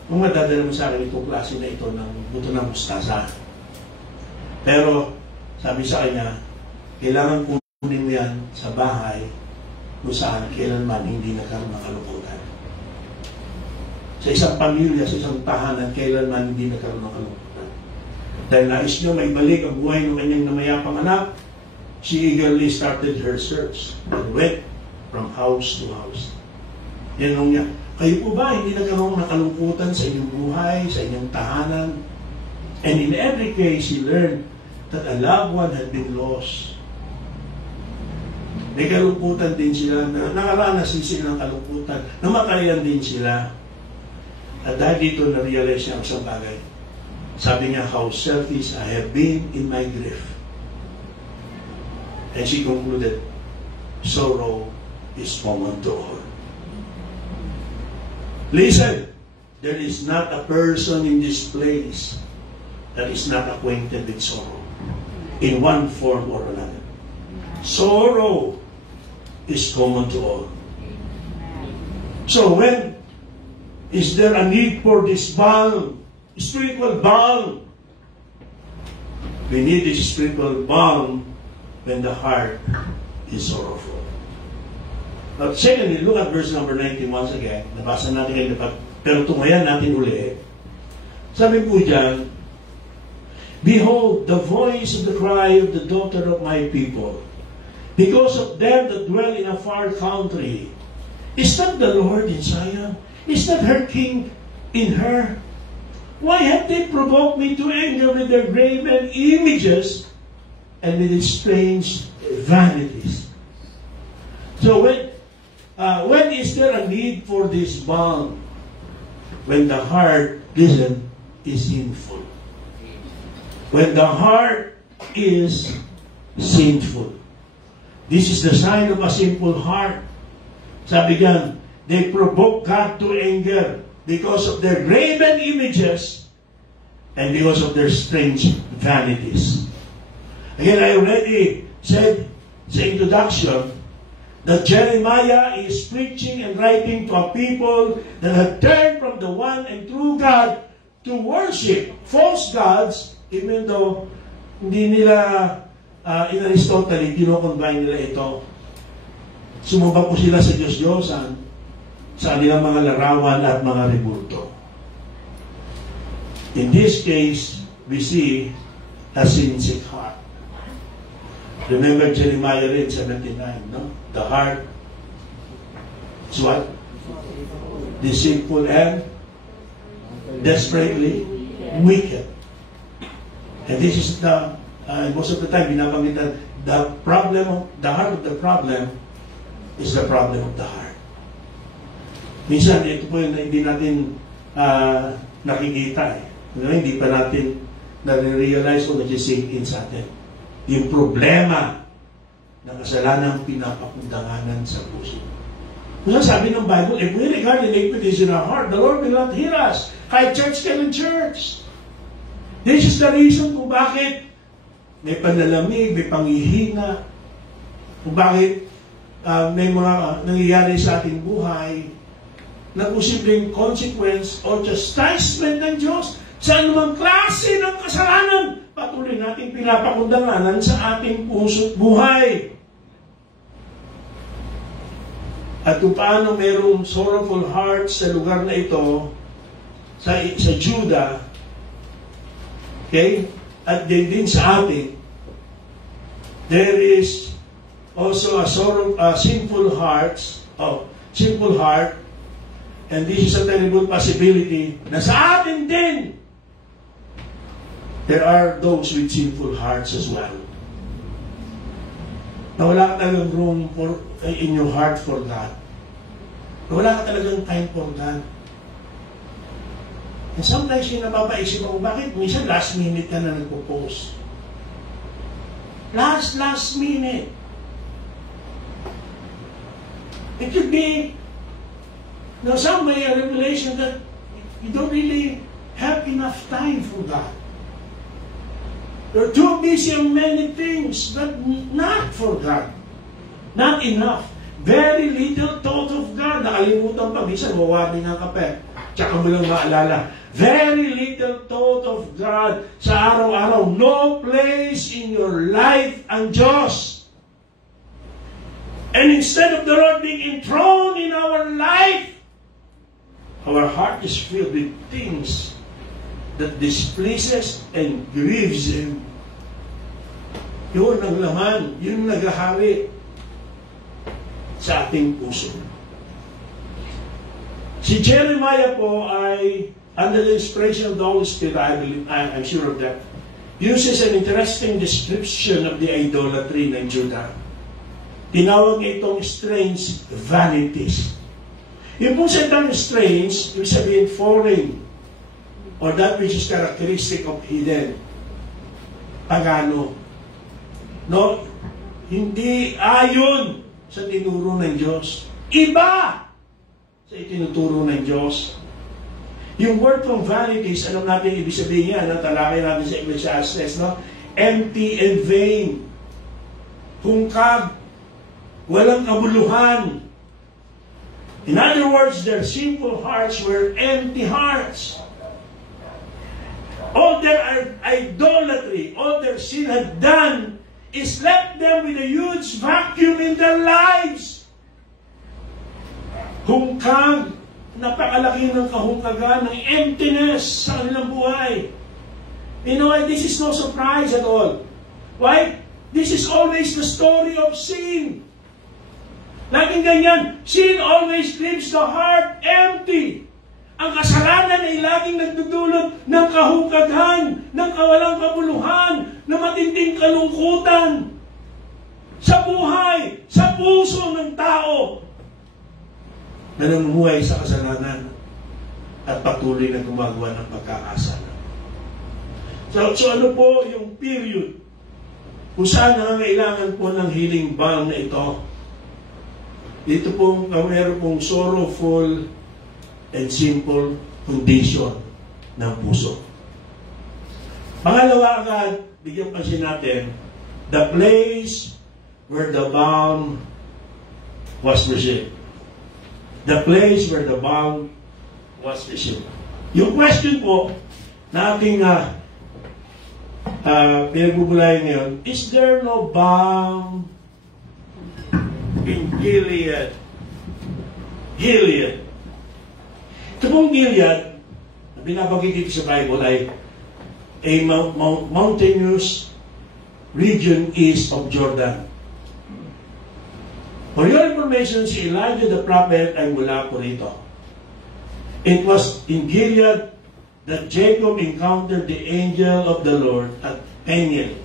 Kung madadala mo sa akin itong klase na ito ng buto ng mustasa. Pero, sabi sa kanya, kailangan kunin mo yan sa bahay kung saan kailanman hindi nagkaroon ng kalungkutan. Sa isang pamilya, sa isang tahanan, kailanman hindi nagkaroon ng kalungkutan. Dahil nais niya maibalik ang buhay ng kanyang namayapang anak, she eagerly started her search and went from house to house. Tinanong niya, kayo po ba hindi nagkaroon ng kalungkutan sa inyong buhay, sa inyong tahanan? And in every case, she learned that a loved one had been lost. May kalungkutan din sila, nakaranas din sila ng kalungkutan, namatayan din sila. At dahil dito, na-realize niya ang isang bagay. Sabi niya, how selfish I have been in my grief. And she concluded, sorrow is common to all. Listen, there is not a person in this place that is not acquainted with sorrow in one form or another. Sorrow is common to all. So when is there a need for this balm, spiritual balm? We need this spiritual balm when the heart is sorrowful. But secondly, look at verse number 19 once again. Nabasa natin kayo dapat, pero tungayan natin uli. Sabi po dyan, behold, the voice of the cry of the daughter of my people, because of them that dwell in a far country. Is not the Lord in Zion? Is not her king in her? Why have they provoked me to anger with their graven images and with its strange vanities? So when is there a need for this balm? When the heart, listen, is sinful. When the heart is sinful. This is the sign of a sinful heart. Sabi diyan, they provoke God to anger because of their graven images and because of their strange vanities. Again, I already said sa introduction that Jeremiah is preaching and writing to a people that have turned from the one and true God to worship false gods, even though hindi nila in Aristotle, kino-combine nila ito. Sumubak po sila sa Diyos-Diyosan sa kanilang mga larawan at mga rebulto. In this case, we see a sin-sick heart. Remember Jeremiah rin, 79, no? The heart is what? Deceitful and desperately wicked. And this is the, most of the time, binabangitan, the problem, the heart of the problem is the problem of the heart. Minsan, ito po yung hindi natin nakikita eh. Hindi pa natin nare-realize o nag-sink in sa atin. Yung problema ng kasalanan pinapakundanganan sa puso. Kung sabi ng Bible, if we regard iniquities in our heart, the Lord will not hear us. Kahit church ka ng church. This is the reason kung bakit may panlalamig, may panghihina, kung bakit may mga nangyayari sa ating buhay na posibleng consequence o chastisement ng Diyos sa anumang klase ng kasalanan patuloy nating pinapakundanganan sa ating puso't buhay. At kung paano mayroong sorrowful heart sa lugar na ito, sa Judah, okay? At din sa atin, there is also a sinful heart, and this is a terrible possibility na sa atin din, there are those with sinful hearts as well. Na wala ka talagang room in your heart for God. Na wala ka talagang time for God. And sometimes yung napapaisip ako, bakit minsan last minute ka na nagpo-post? Last minute. It could be, some way a revelation that you don't really have enough time for God. You're too busy on many things, but not for God. Not enough. Very little thought of God. Nakalimutan pa, minsan mawaring ang kape. Tsaka mo lang maalala. Very little thought of God sa araw-araw. No place in your life ang Diyos. And instead of the Lord being enthroned in our life, our heart is filled with things that displeases and grieves Him. Yun ang laman, yun naghahari sa ating puso. Si Jeremiah po ay, under the inspiration of the Holy Spirit, I'm sure of that, uses an interesting description of the idolatry ng Judah. Tinawag niya itong strange vanities. Yung pong salitang strange, ibig sabihin foreign, or that which is characteristic of heathen, pagano. No? Hindi ayon sa tinuro ng Diyos. Iba sa itinuturo ng Diyos. Yung word from vanities, alam natin ibig sabihin yan, talakay natin sa Ecclesiastes, no? Empty and vain. Hungkag, walang kabuluhan. In other words, their sinful hearts were empty hearts. All their idolatry, all their sin had done is left them with a huge vacuum in their lives. Hungkag, napakalaki ng kahungkagan, ng emptiness sa kanilang buhay. You know, this is no surprise at all. Why? This is always the story of sin. Laging ganyan, sin always leaves the heart empty. Ang kasalanan ay laging nagdudulot ng kahungkagan, ng kawalang kabuluhan, ng matinding kalungkutan sa buhay, sa puso ng tao na namumuhay sa kasalanan at patuloy na gumagawa ng pagkakasala. So ano po yung period kung saan nangangailangan po ng healing balm na ito? Dito pong meron pong sorrowful and simple condition ng puso. Pangalawa agad, bigyan pansin natin, the place where the balm was received. The place where the balm was received. Yung question po na ating pinagbubulayan ngayon, is there no balm in Gilead? Gilead. Ito pong Gilead, na binabagay dito sa Bible ay a mountainous region east of Jordan. For your information, si Elijah the prophet ay mula po rito. It was in Gilead that Jacob encountered the angel of the Lord at Peniel.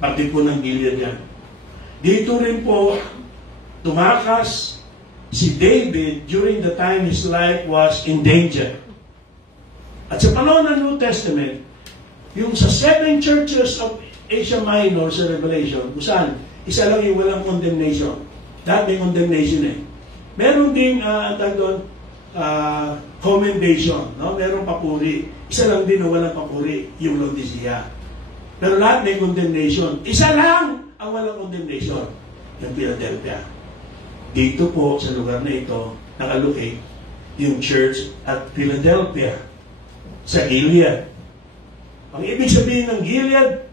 Pati po ng Gilead yan. Dito rin po tumakas si David during the time his life was in danger. At sa panahon ng New Testament, yung sa 7 churches of Asia Minor sa Revelation, kung saan, isa lang yung walang condemnation. Lahat may condemnation eh. Meron ding, commendation. No? Meron papuri. Isa lang din na walang papuri, yung Laodicea. Pero lahat may condemnation. Isa lang ang walang condemnation, yung Philadelphia. Dito po, sa lugar na ito, nakalocate yung church at Philadelphia, sa Gilead. Ang ibig sabihin ng Gilead,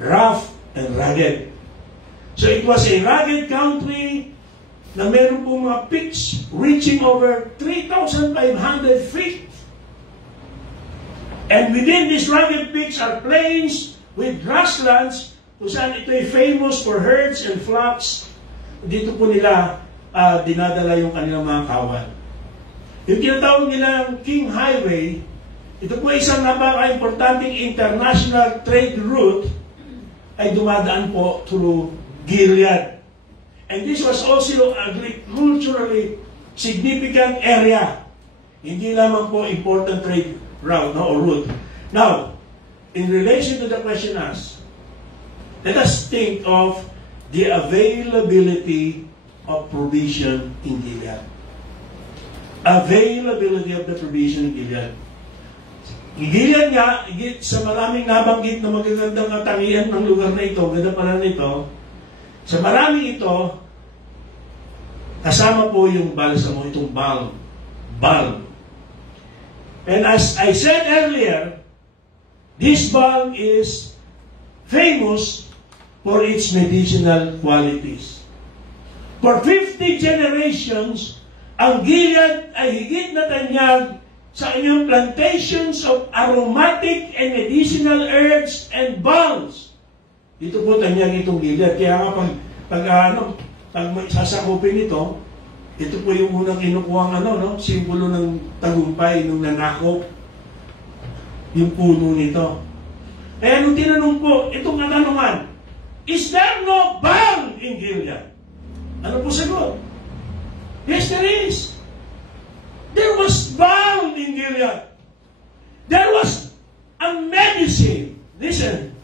rough and rugged. So it was a rugged country na meron pong mga peaks reaching over 3,500 feet. And within these rugged peaks are plains with grasslands kung saan ito ay famous for herds and flocks. Dito po nila dinadala yung kanilang mga kawan. Yung tinatawag nilang King Highway, ito po isang napaka-importanting international trade route ay dumadaan po through Gilead. And this was also agriculturally significant area. Hindi lamang po important trade route or route. Now, in relation to the question asked, let us think of the availability of provision in Gilead. Availability of the provision in Gilead. Gilead nga, sa maraming nabanggit na magagandang katangian ng lugar na ito, ganda pala nito, sa maraming ito, kasama po yung balsamo, itong balm. And as I said earlier, this balm is famous for its medicinal qualities. For 50 generations, ang Gilead ay higit na tanyag sa inyong plantations of aromatic and medicinal herbs and balms. Dito po tanyag itong Gilead. Kaya nga pag sasakupin ito po yung unang kinukuhang simbolo ng tagumpay nung nanakop yung puno nito. Kaya nung tinanong po, itong katanungan, is there no balm in Gilead? Ano po sagot? Yes, there is. There was balm in Gilead. There was a medicine. Listen,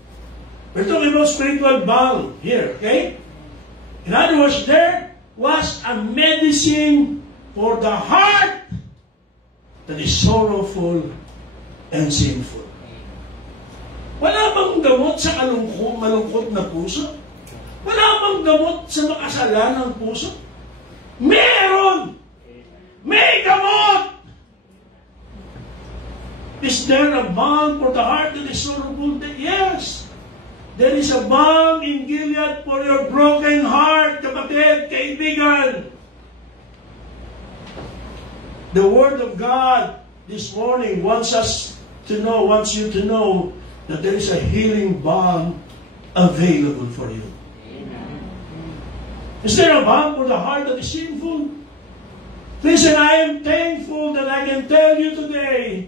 we're talking about spiritual balm here, okay? In other words, there was a medicine for the heart that is sorrowful and sinful. Wala bang gamot sa malungkot na puso? Wala bang gamot sa makasalanang puso? Meron! May gamot! Is there a balm for the heart that is sorrowful? Yes! There is a balm in Gilead for your broken heart, kapatid, kaibigan. The Word of God this morning wants you to know that there is a healing balm available for you. Is there a balm for the heart that is sinful? Listen, I am thankful that I can tell you today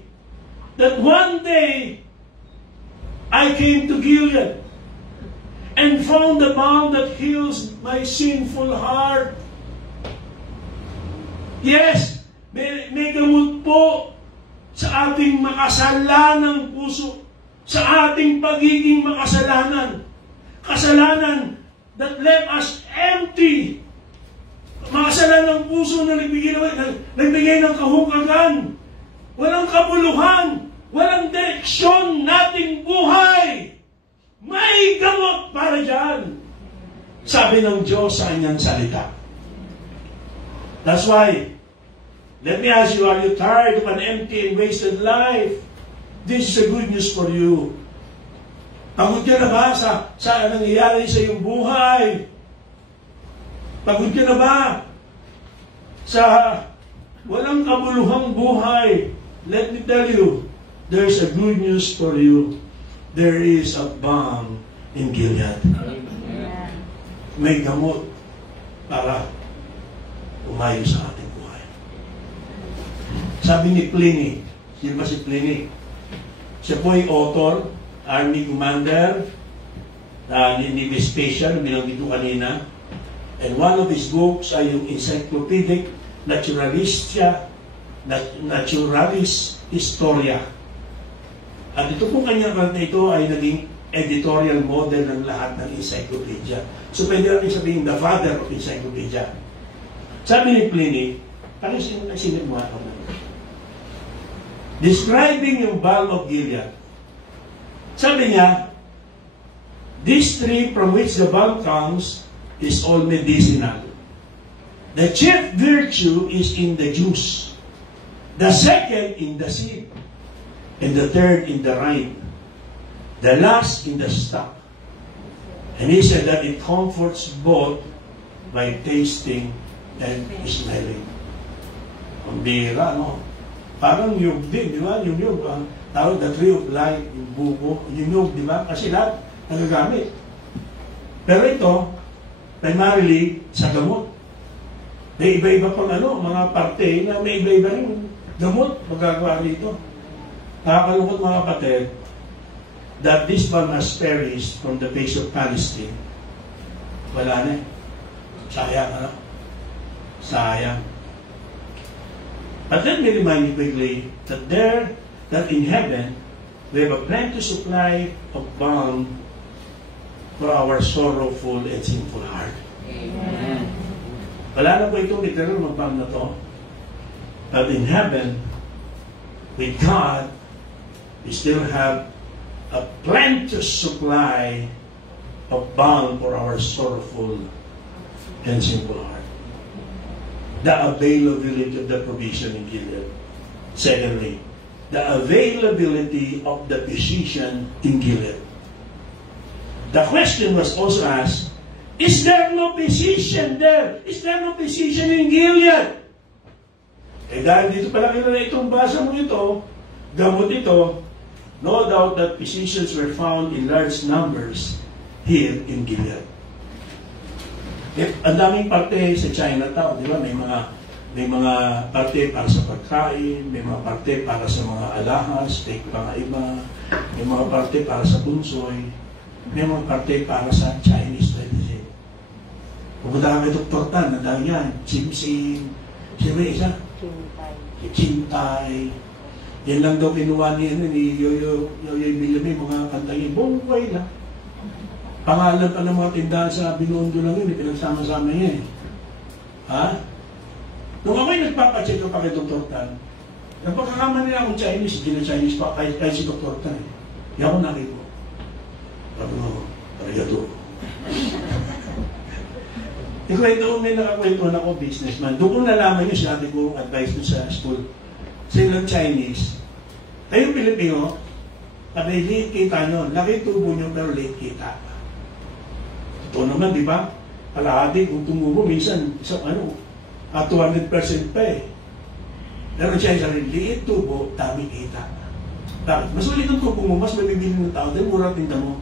that one day I came to Gilead and found the balm that heals my sinful heart. Yes, may gamot po sa ating makasalanang puso, sa ating pagiging makasalanan. Kasalanan that left us empty. Makasalanang puso na nagbigay ng kahukagan. Walang kabuluhan. Walang direksyon nating buhay. May gamot para dyan. Sabi ng Diyos sa kanyang salita. That's why, let me ask you, are you tired of an empty and wasted life? This is a good news for you. Pagod ka na ba sa nangyayari sa iyong buhay? Pagod ka na ba sa walang kabuluhang buhay? Let me tell you, there's a good news for you. There is a balm in Gilead. May gamot para umayo sa ating buhay. Sabi ni Pliny, sino ba si Pliny? Siya po ay author, Army Commander, ni Vespasian, binanggit ko kanina. And one of his books ay yung Encyclopedic Naturalis Historia. At ito pong kanyang kanta ito ay naging editorial model ng lahat ng encyclopedia. So pwede natin sabihin, the father of encyclopedia. Sabi ni Pliny, sinip mo ako na. Describing yung balm of Gilead. Sabi niya, this tree from which the balm comes is all medicinal. The chief virtue is in the juice. The second in the seed. And the third in the rind. the last in the stock. And he said that it comforts both by tasting and smelling. Ang bira, no? Parang yug din, di ba? Yung yug, tawag the tree of life, yung buko, yung yug, di ba? Kasi lahat nagagamit. Pero ito, primarily, sa gamot. May iba-iba pang mga parte na may iba-iba rin gamot magagawa dito. Nakakalungkot mga kapatid, that this one has perished from the face of Palestine. Wala na eh. Sayang, Sayang. But let me remind you quickly that in heaven, we have a plenty supply of balm for our sorrowful and sinful heart. Amen. Wala na po itong literal na balm na to. But in heaven, with God, we still have a plenteous supply of balm for our sorrowful and sinful heart. The availability of the provision in Gilead. Secondly, the availability of the physician in Gilead. The question was also asked, is there no physician there? Is there no physician in Gilead? Eh dahil dito pala kilala itong basa mo ito, gamot ito, no doubt that physicians were found in large numbers here in Gilead. Ang daming parte sa Chinatown, di ba? May mga parte para sa pagkain, may mga parte para sa mga alahas, may mga iba, may mga parte para sa bunsoy, may mga parte para sa Chinese tradition. Pupunta kami Dr. Tan, ang dami yan, Chimsim, sino isa? Chintay. Yan lang daw kinuha ni Yoyo Villame, mga kantay, bongway lang. Pangalan pa ng mga tindahan sa Binondo lang yun, pinagsama-sama niya eh. Ha? Nung ako'y nagpapacheck pa kay Dr. Tan, napagkakamali na akong Chinese, hindi na Chinese pa, kahit si Dr. Tan eh. Hindi ako nakiko. Sabi ko, arigato. May nakakwento na ako, businessman. Doon ko nalaman yung sinabi ko advice ko sa school. Sa ilang Chinese, kayong Pilipino, sabi, late kita nyo. Laki tubo nyo, pero late kita. Ito naman, di ba? Kalahati, kung tumubo, minsan, 200% pa eh. Pero siya sabi, liit tubo, dami kita. Bakit? Mas ulit ang tubo mo, mas mabibili ng tao, dahil mura tinta mo.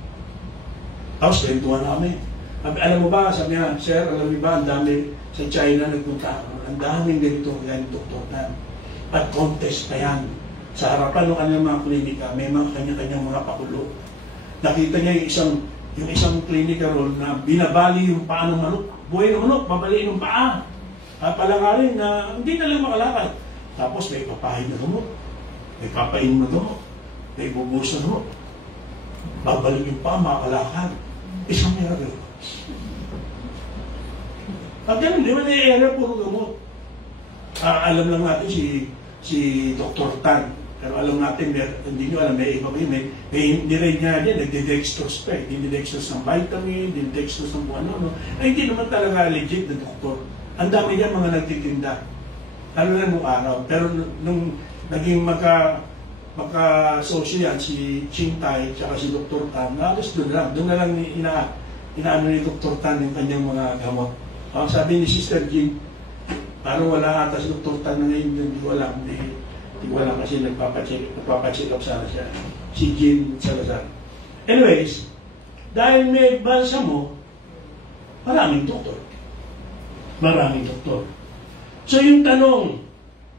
Tapos, kwentuhan namin. Alam mo ba, sabi niya, sir, alam mo ba, ang dami sa China nagpunta. Ang daming ganito, yan, doktor na. At contest pa yan. Sa harapan ng kanyang mga klinika, may mga kanya-kanyang mga pakulo. Nakita niya yung isang klinika ron na binabali yung paa ng manok. Buhay ng manok, babaliin yung paa. Palangarin na hindi na lang makalakad. Tapos may papahid na gamot. May papain na gamot. May bubus na gamot. Babalik yung paa, makalakad. Isang miracle. Pag ganun, di ba na-era puro gamot? Alam lang natin si Dr. Tan. Pero alam natin, hindi nyo alam, may iba pa yun. May rin nga din, nagdidextrose pa eh. Nagdidextrose ng vitamin, nagdidextrose ng buwan, ay hindi naman talaga legit na doktor. Ang dami niya mga nagtitinda. Lalo na nung araw. Pero nung naging magka-social yan, si Chintay, tsaka si Dr. Tan, halos doon na lang inaano ni Dr. Tan yung kanyang mga gamot. Sabi ni Sister Jean, parang wala ata si Dr. Tan na ngayon, hindi ko alam. Hindi ko alam kasi nagpapacheck up sana siya. Si Jean Salazar. Anyways, dahil may balsamo, maraming doktor. Maraming doktor. So yung tanong,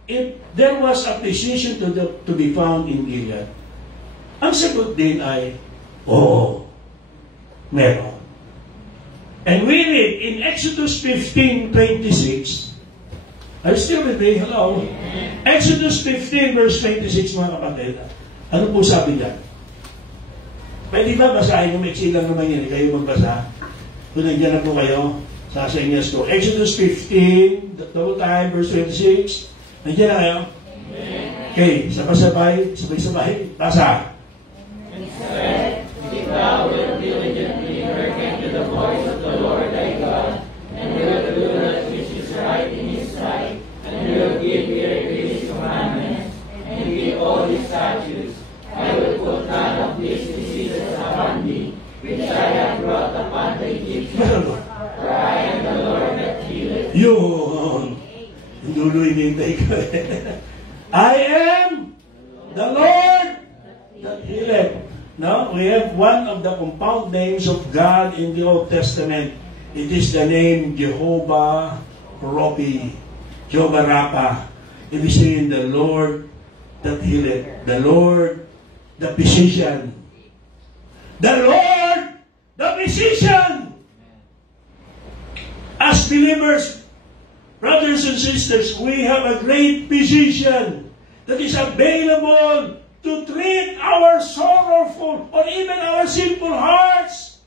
if there was a physician to be found in Gilead, ang sagot din ay, oo, meron. And we read in Exodus 15:26, are you still with me? Hello? Exodus 15 verse 26, mga kapatid. Ano po sabi niya? Pwede ba basahin yung maiksi lang naman yan? Kayo magbasa. Kung nandiyan na po kayo, sa inyas ko. Exodus 15, double time, verse 26. Nandiyan na kayo? Okay, sabay-sabay, basa. And said, if thou wilt diligently hearken to the voice of the Lord thy God, and wilt do that which is right in his sight, and wilt give ear to his commandments, and keep all his statutes, I will put none of these Jesus upon me, which I have brought upon the Egyptians. For I am the Lord that healeth. Yun. Dulo inintay ko I am the Lord that healeth. No? We have one of the compound names of God in the Old Testament. It is the name Jehovah Rohi, Jehovah Rapha. Ibig sabihin, the Lord that healeth. The Lord, the physician. The Lord, the physician. As believers, brothers and sisters, we have a great physician that is available to treat our sorrowful or even our sinful hearts,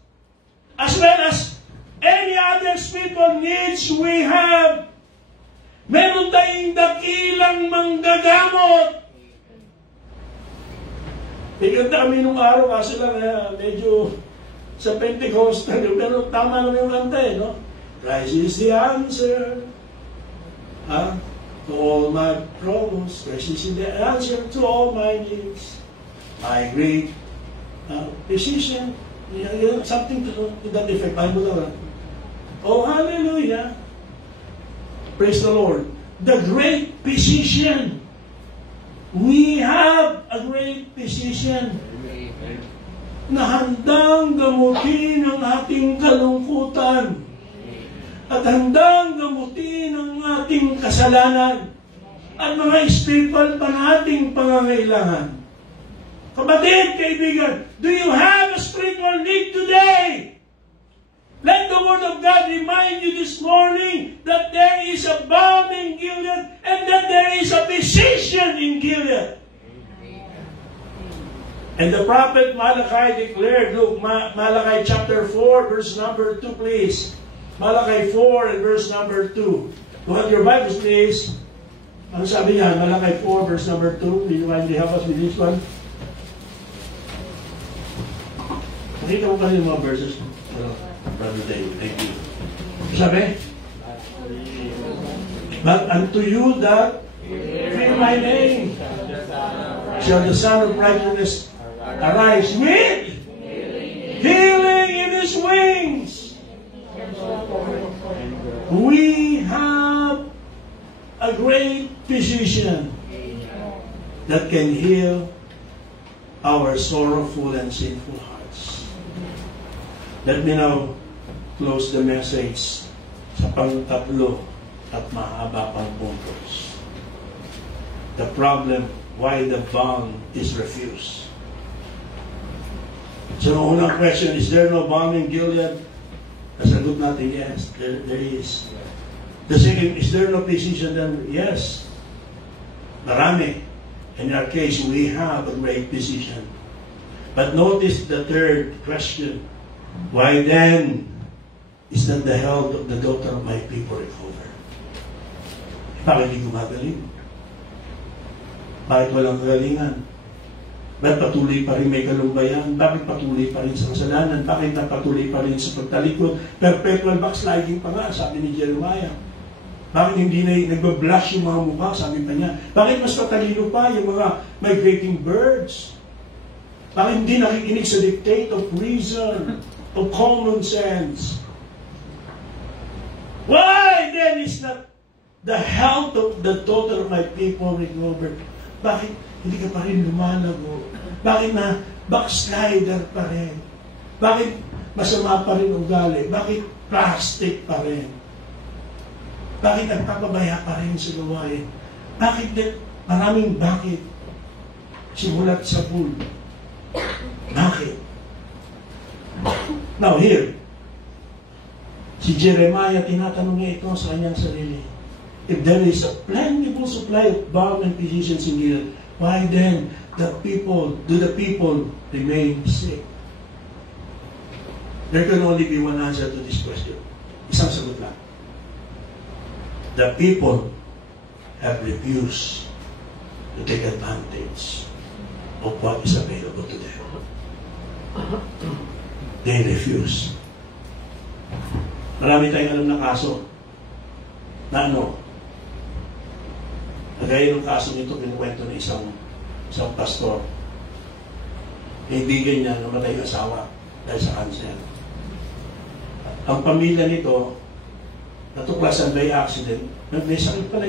as well as any other spiritual needs we have. Meron tayong dakilang manggagamot. Ikanta kami nung araw, kasi lang medyo sa Pentecostal, pero tama naman yung kanta no? Christ is the answer to all my problems. Christ is the answer to all my needs. My great physician. Something to that effect. Bible na. Oh, hallelujah. Praise the Lord. The great physician. We have a great physician na handang gamutin ang ating kalungkutan at handang gamutin ang ating kasalanan at mga spiritual pa nating pangangailangan. Kapatid, kaibigan, do you have a spiritual need today? Let the Word of God remind you this morning that there is a balm in Gilead and that there is a physician in Gilead. And the prophet Malachi declared, look, Malachi chapter 4, verse number 2, please. Malachi 4 and verse number 2. Look at your Bibles, please. Ano sabi niya? Malachi 4, verse number 2. Will you kindly help us with this one? Nakita mo kanina mga verses. Brother David, thank you. Sabi? But unto you that fear my name shall the Son of Righteousness arise with healing in his wings. We have a great physician that can heal our sorrowful and sinful hearts. Let me now close the message sa pang-tatlo at mahaba pang puntos. The problem why the balm is refused. So, the unang question, is there no balm in Gilead? Nasagot natin, yes, there is. The second, is there no physician then? Yes. Marami. In our case, we have a great physician. But notice the third question. Why then is not the health of the daughter of my people recovered? Bakit hindi gumagaling? Bakit walang kagalingan? Bakit patuloy pa rin may kalumbayan? Bakit patuloy pa rin sa kasalanan? Bakit patuloy pa rin sa pagtalikod? Perpetual backsliding pa nga, sabi ni Jeremiah. Bakit hindi na nagbablush yung mga mukha, sabi pa niya. Bakit mas patalino pa yung mga migrating birds? Bakit hindi nakikinig sa dictate of reason, of common sense? Why then is not the health of the daughter of my people recovered? Bakit hindi ka pa rin lumalago? Bakit na backslider pa rin? Bakit masama pa rin ugali? Bakit plastic pa rin? Bakit nagpapabaya pa rin sa gawain? Bakit maraming bakit? Simulat sa pool. Bakit? Now here, si Jeremiah, tinatanong niya ito sa kanyang sarili. If there is a plentiful supply of balm and physicians in Gilead, why then do the people remain sick? There can only be one answer to this question. Isang sagot lang. The people have refused to take advantage of what is available to them. They refuse. Marami tayong alam na kaso na kagaya ng kaso nito, kinukwento na isang pastor. kaibigan niya namatay yung asawa dahil sa cancer. Ang pamilya nito, natuklasan by accident, may sakit pala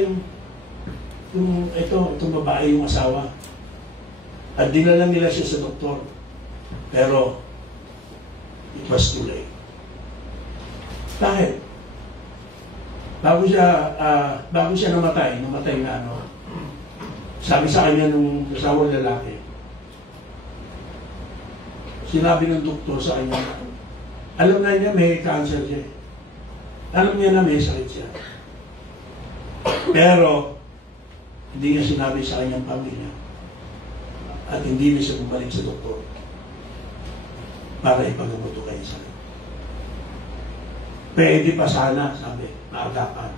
itong babae, yung asawa. At dinala nila siya sa doktor. Pero, it was too late. Bakit? Bago siya namatay na sabi sa kanya nung asawang lalaki, sinabi ng doktor sa kanya, alam na niya may cancer siya. Alam niya na may sakit siya. Pero, hindi niya sinabi sa kanyang pamilya. At hindi niya siya bumalik sa doktor para ipagamot o kayo sakit. Pwede pa sana, sabi, maagapan.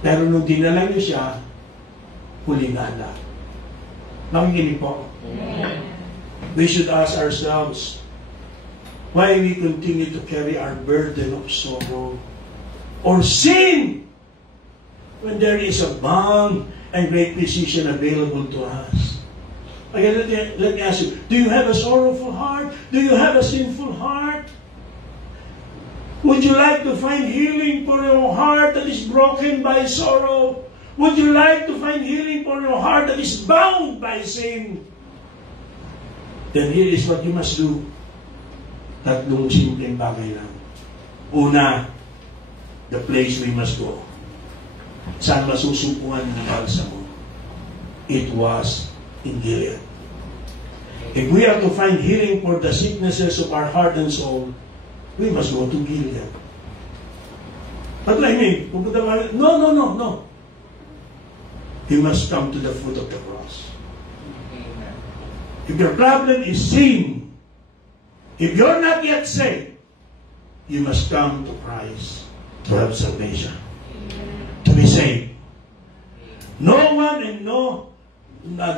Pero nung dinala niyo siya, huli na na. Makikinig po. We should ask ourselves, why we continue to carry our burden of sorrow or sin when there is a balm and great physician available to us? Again, let me ask you, do you have a sorrowful heart? Do you have a sinful heart? Would you like to find healing for your heart that is broken by sorrow? Would you like to find healing for your heart that is bound by sin? Then here is what you must do. Tatlong simpleng bagay lang. Una, the place we must go. Saan masusupuan ng balsamo? It was in Gilead. If we are to find healing for the sicknesses of our heart and soul, we must go to Gilead. But like me, no. You must come to the foot of the cross. Amen. If your problem is sin, if you're not yet saved, you must come to Christ to have salvation. Amen. To be saved. No one and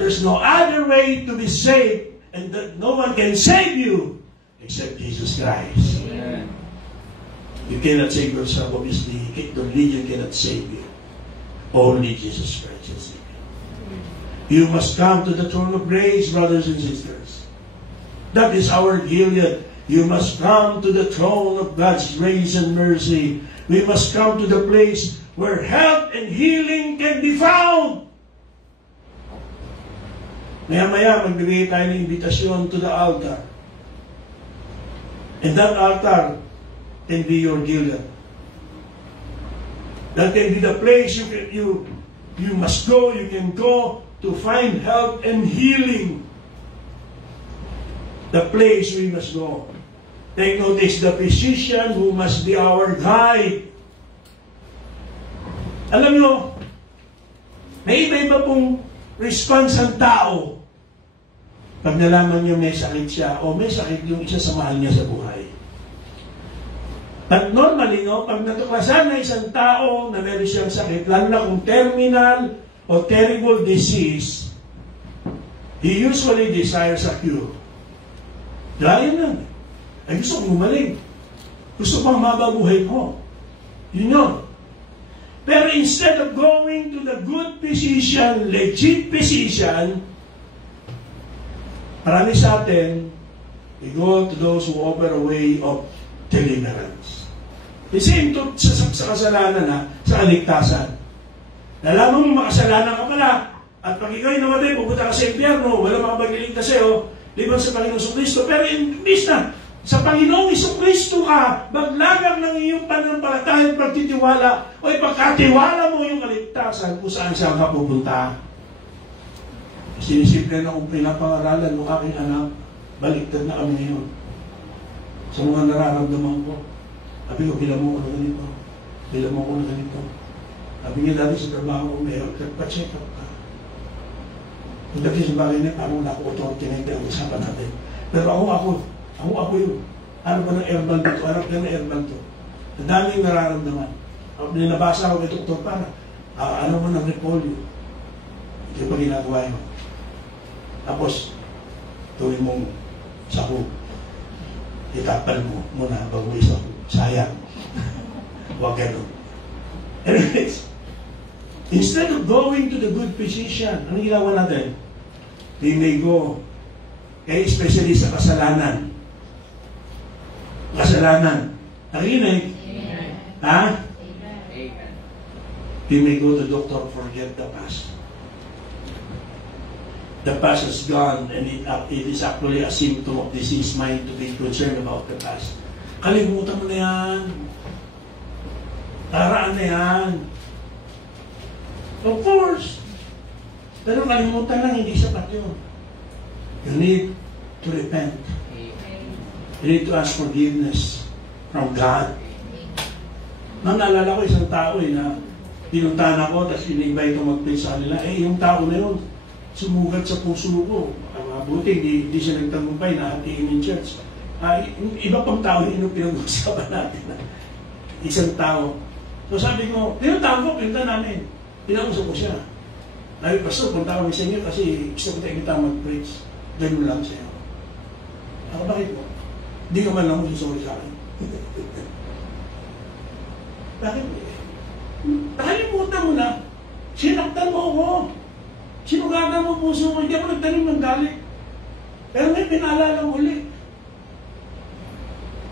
there's no other way to be saved, and that no one can save you except Jesus Christ. Amen. You cannot save yourself, obviously. The religion cannot save you. Only Jesus Christ can save you. You must come to the throne of grace, brothers and sisters. That is our Gilead. You must come to the throne of God's grace and mercy. We must come to the place where help and healing can be found. Maya-maya, magbigay tayo ng invitasyon to the altar. And that altar can be your Gilead. That can be the place you must go, you can go to find help and healing. The place we must go. Take notice, the physician who must be our guide. Alam nyo, may iba-iba pong response ng tao pag nalaman niyo may sakit siya o may sakit yung isa sa mahal niya sa buhay. But normally, pag natuklasan na isang tao na meron siyang sakit, lalo na kung terminal o terrible disease, he usually desires a cure. Gaya na. Ay, gusto kong gumaling. Gusto pang mababuhay ko. Yun yun. Pero instead of going to the good physician, legit physician, marami sa atin, we go to those who offer a way of deliverance. The same to sa kasalanan sa kaligtasan. Nalaman mo makasalanan ka pala, at pag ikaw'y namatay, pupunta ka sa impyerno, wala makapagliligtas sa'yo, liban sa Panginoong Jesucristo. Pero imbis na, sa Panginoong Jesucristo ka, maglagang ng iyong pananampalataya at pagtitiwala, o ipagkatiwala mo yung kaligtasan kung saan siya ka pupunta. Sinisimple na kung pinapangaralan ng aking anak, baliktad na kami ngayon. Sa mga nararamdaman ko, sabi ko, bilang mo ko na ganito. Bilang mo ko na ganito. Sabi niya dati sa trabaho ko, may pa-check up ka. Kung dati sa bagay na, parang naku-authority na yung usapan natin. Pero ako yun. Ano ba ng herbal dito? Ano ba ng herbal to? Ang daming nararamdaman. Nabasa ako kay Dr. Para, ano mo ng repolyo? Ito pa ginagawa yun. Tapos, tuwing mong sahog, itapal mo muna bago isa. Sayang. Huwag ganun. Anyways, instead of going to the good physician, ano ginawa natin? We may go Kaya especially sa kasalanan. Kasalanan. Nakinig? Ha? We may go to doctor, forget the past. The past is gone, and it is actually a symptom of diseased mind to be concerned about the past. Kalimutan mo na yan. Taraan na yan. Of course. Pero kalimutan lang, hindi sapat yun. You need to repent. You need to ask forgiveness from God. Nang naalala ko isang tao na pinuntahan ako, tapos in-invite ko mag-pray sa kanila, yung tao na yun, sumugat sa puso ko. Mabuti, hindi siya nagtagumpay na hatiin in church. Iba pang tao yung pinag-usapan natin. Isang tao. So sabi ko, pinuntahan ko, pinuntahan namin. Pinausap ko siya. Sabi, Pastor, punta kami sa inyo kasi gusto ko tayo kita mag-preach. Ganun lang sa'yo. Ako, bakit mo? Hindi ka man lang mo susuri sa akin. Bakit? Nakalimutan mo na. Sinaktan mo ako. Sinugatan mo puso ko. Hindi ako nagtanim ng galit. Pero may pinaalala mo ulit.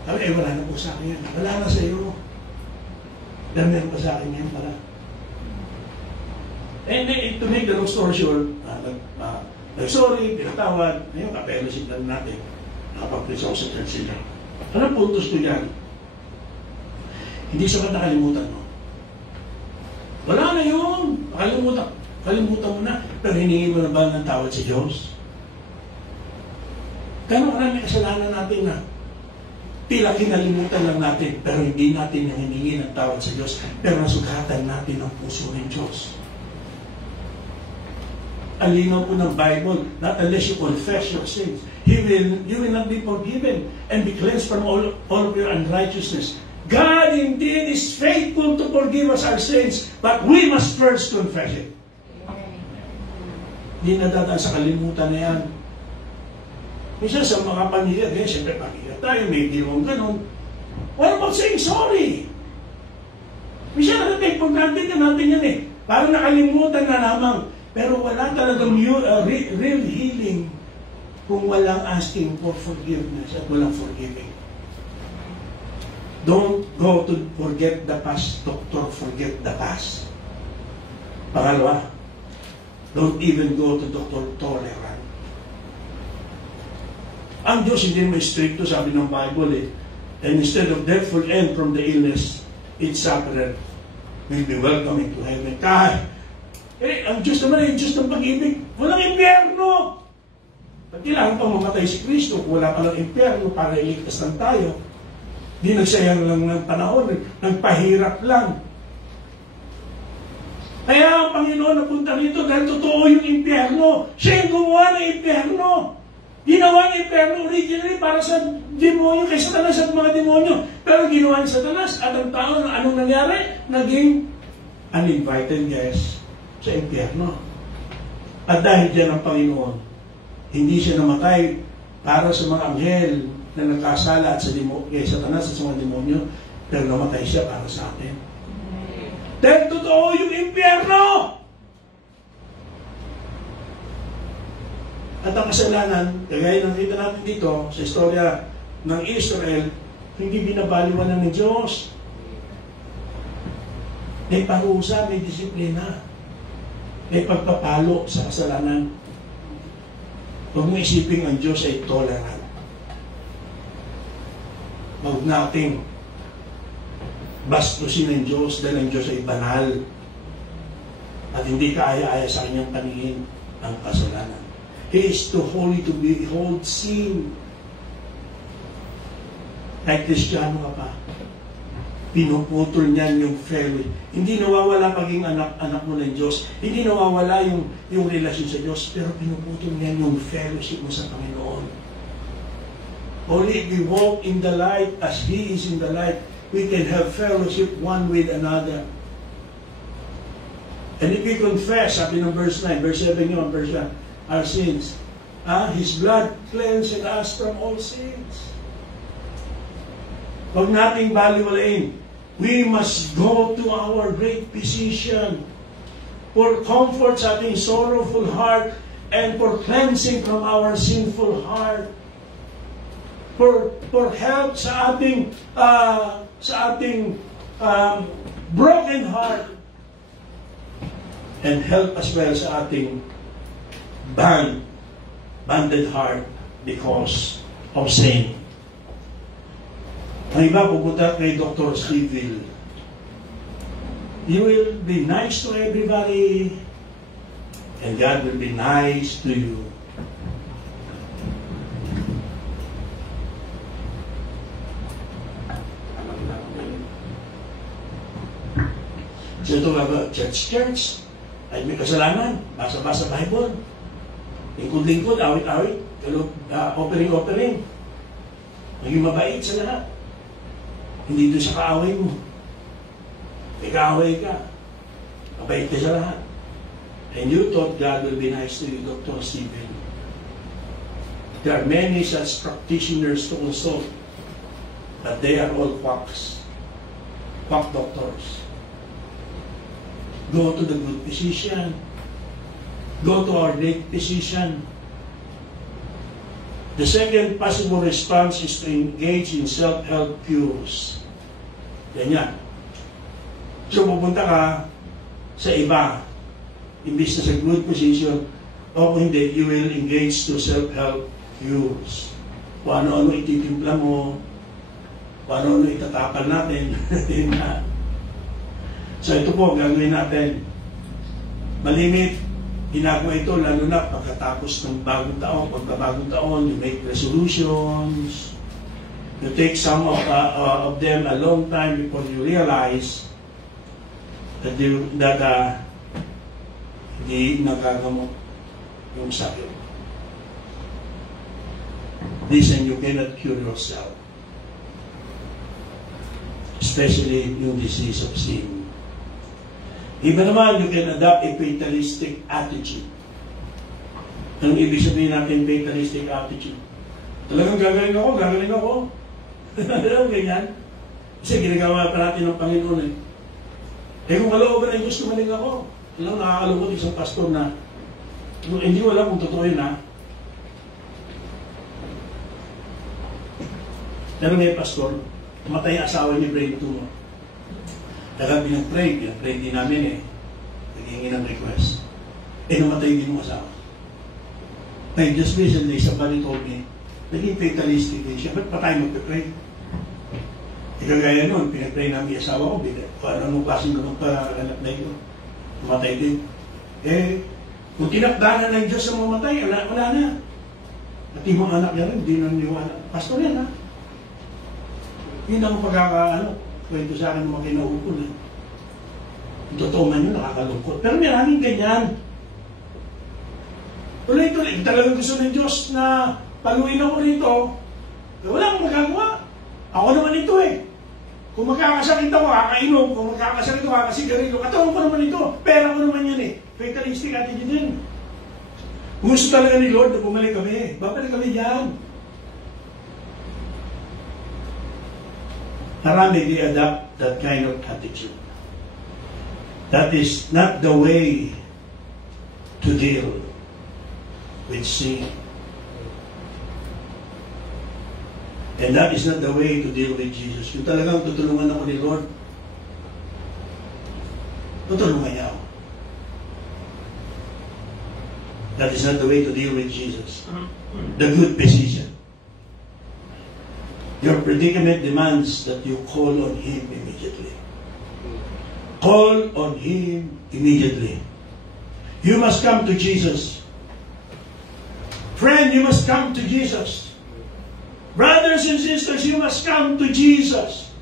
Sabi, wala na po sa akin yan. Wala na sa iyo. Pero meron pa sa akin yan pala. And to make the long story short, sorry, pinatawad, ngayon ka-fellowship lang natin. Nakapag-preach ako sa church nila. Anong puntos ko yan? Hindi sapat nakalimutan mo. Wala na yun. Kalimutan mo na. Pero hiningi mo na ba ng tawad sa Diyos? Kano karami kasalanan natin na tila kinalimutan lang natin, pero hindi natin yung hiningi ng tawad sa Diyos, pero nasugatan natin ang puso ng Diyos. Alinaw po ng Bible, not unless you confess your sins, you will not be forgiven and be cleansed from all of your unrighteousness. God indeed is faithful to forgive us our sins, but we must first confess it. Hindi nadadaan sa kalimutan na yan. Minsan sa mga pamilya, siyempre pamilya tayo, may ginawang ganun. What about saying sorry? Minsan natin, pag natin yan parang nakalimutan na lamang. Pero wala talagang real healing kung walang asking for forgiveness at walang forgiving. Don't go to forget the past, doctor, forget the past. Pangalawa, don't even go to doctor tolerant. Ang Diyos hindi mo stricto, sabi ng Bible and instead of death will end from the illness, its sufferer will be welcoming to heaven. Ang Diyos naman ay Diyos ng pag-ibig. Walang impyerno. Pag kailangan pa mamatay si Kristo, wala palang impyerno para iligtas lang tayo. Di nagsayang lang ng panahon, nagpahirap lang. Kaya ang Panginoon napunta rito dahil totoo yung impyerno. Siya yung gumawa ng impyerno. Ginawa niya impyerno originally para sa demonyo, kay Satanas at mga demonyo. Pero ginawa niya Satanas at ang tao, anong nangyari? Naging uninvited guest sa impyerno. At dahil dyan ang Panginoon, hindi siya namatay para sa mga anghel na nagkasala at sa kay Satanas at sa mga demonyo, pero namatay siya para sa atin. Dahil totoo yung impyerno! At ang kasalanan, kagaya ng kita natin dito sa istorya ng Israel, hindi binabaliwan ng Diyos. May parusa, may disiplina. May pagpapalo sa kasalanan. Huwag mo isipin ang Diyos ay tolerant. Huwag nating bastusin ng Diyos dahil ang Diyos ay banal at hindi kaaya-aya sa kanyang paningin ang kasalanan. He is too holy to behold sin. Kahit Kristiyano ka pa, pinuputol niyan yung fellowship. Hindi nawawala paging anak mo ng Diyos. Hindi nawawala yung relasyon sa Diyos. Pero pinuputol niyan yung fellowship mo sa Panginoon. Only if we walk in the light as He is in the light, we can have fellowship one with another. And if we confess, sabi ng verse 9, verse 7 yun, verse 1, our sins, His blood cleansed us from all sins. Huwag nating baliwalain. We must go to our great physician for comfort sa ating sorrowful heart and for cleansing from our sinful heart. For help sa ating broken heart, and help as well sa ating banded heart because of sin. Ang iba pupunta kay Dr. Steve. You will be nice to everybody, and God will be nice to you. So ito nga, church, ay may kasalanan, basa-basa Bible, lingkod-lingkod, awit-awit, offering, maging mabait sa lahat. Hindi doon sa kaaway mo. May kaaway ka, mabait ka sa lahat. And you thought God will be nice to you, Dr. Stephen. There are many such practitioners to consult, but they are all quacks, quack doctors. Go to the good physician. Go to our great physician. The second possible response is to engage in self-help cures. Yan. So pupunta ka sa iba, imbis na sa good physician, o hindi, you will engage to self-help cures. Kung ano-ano ititimpla mo, kung ano-ano itatapal natin. So ito po, gagawin natin. Malimit, ginagawa ito, lalo na pagkatapos ng bagong taon, pagkabagong taon, you make resolutions, you take some of them a long time before you realize that hindi nagagamot yung sakit. Listen, you cannot cure yourself. Especially yung disease of sin. Iba naman, you can adopt a fatalistic attitude. Anong ibig sabihin natin fatalistic attitude? Talagang gagaling ako. Alam ganyan? Kasi ginagawa pa natin ng Panginoon kung malooban ng Diyos, tumaling ako. Alam, nakakalungkot isang pastor na hindi wala kung totoo yun, ha? Pero may pastor, matay asawa niya, brain tumor. Kaya pinag-pray din namin naghingi ng request. Namatay din yung asawa. Just recently, somebody told me, naging fatalistic din siya, ba't pa tayo magpipray? Kagaya nun, pinag-pray namin yung asawa ko, anong klaseng ganun pa anak na ito? Mamatay din. Kung tinakdanan ng Diyos sa mamatay, wala na. At yung mga anak niya rin, hindi na niwala. Pastor yan, ha? Yun ang kwento sa akin ng mga kinaupon. Totoo man yun, nakakalungkot. Pero maraming ganyan. Tuloy-tuloy, talagang gusto ng Diyos na paluin ako rito. Wala akong magagawa. Ako naman ito Kung magkakasakit ako, kakainom. Kung magkakasakit ako, kakasigarilyo. Katawan ko naman ito. Pera ko naman yan Fatalistic attitude din. Kung gusto talaga ni Lord na bumalik kami, babalik kami dyan. Marami they adopt that kind of attitude. That is not the way to deal with sin. And that is not the way to deal with Jesus. Yung talagang tutulungan ako ni Lord, tutulungan niya ako. That is not the way to deal with Jesus. The good physician. Your predicament demands that you call on Him immediately. Call on Him immediately. You must come to Jesus. Friend, you must come to Jesus. Brothers and sisters, you must come to Jesus.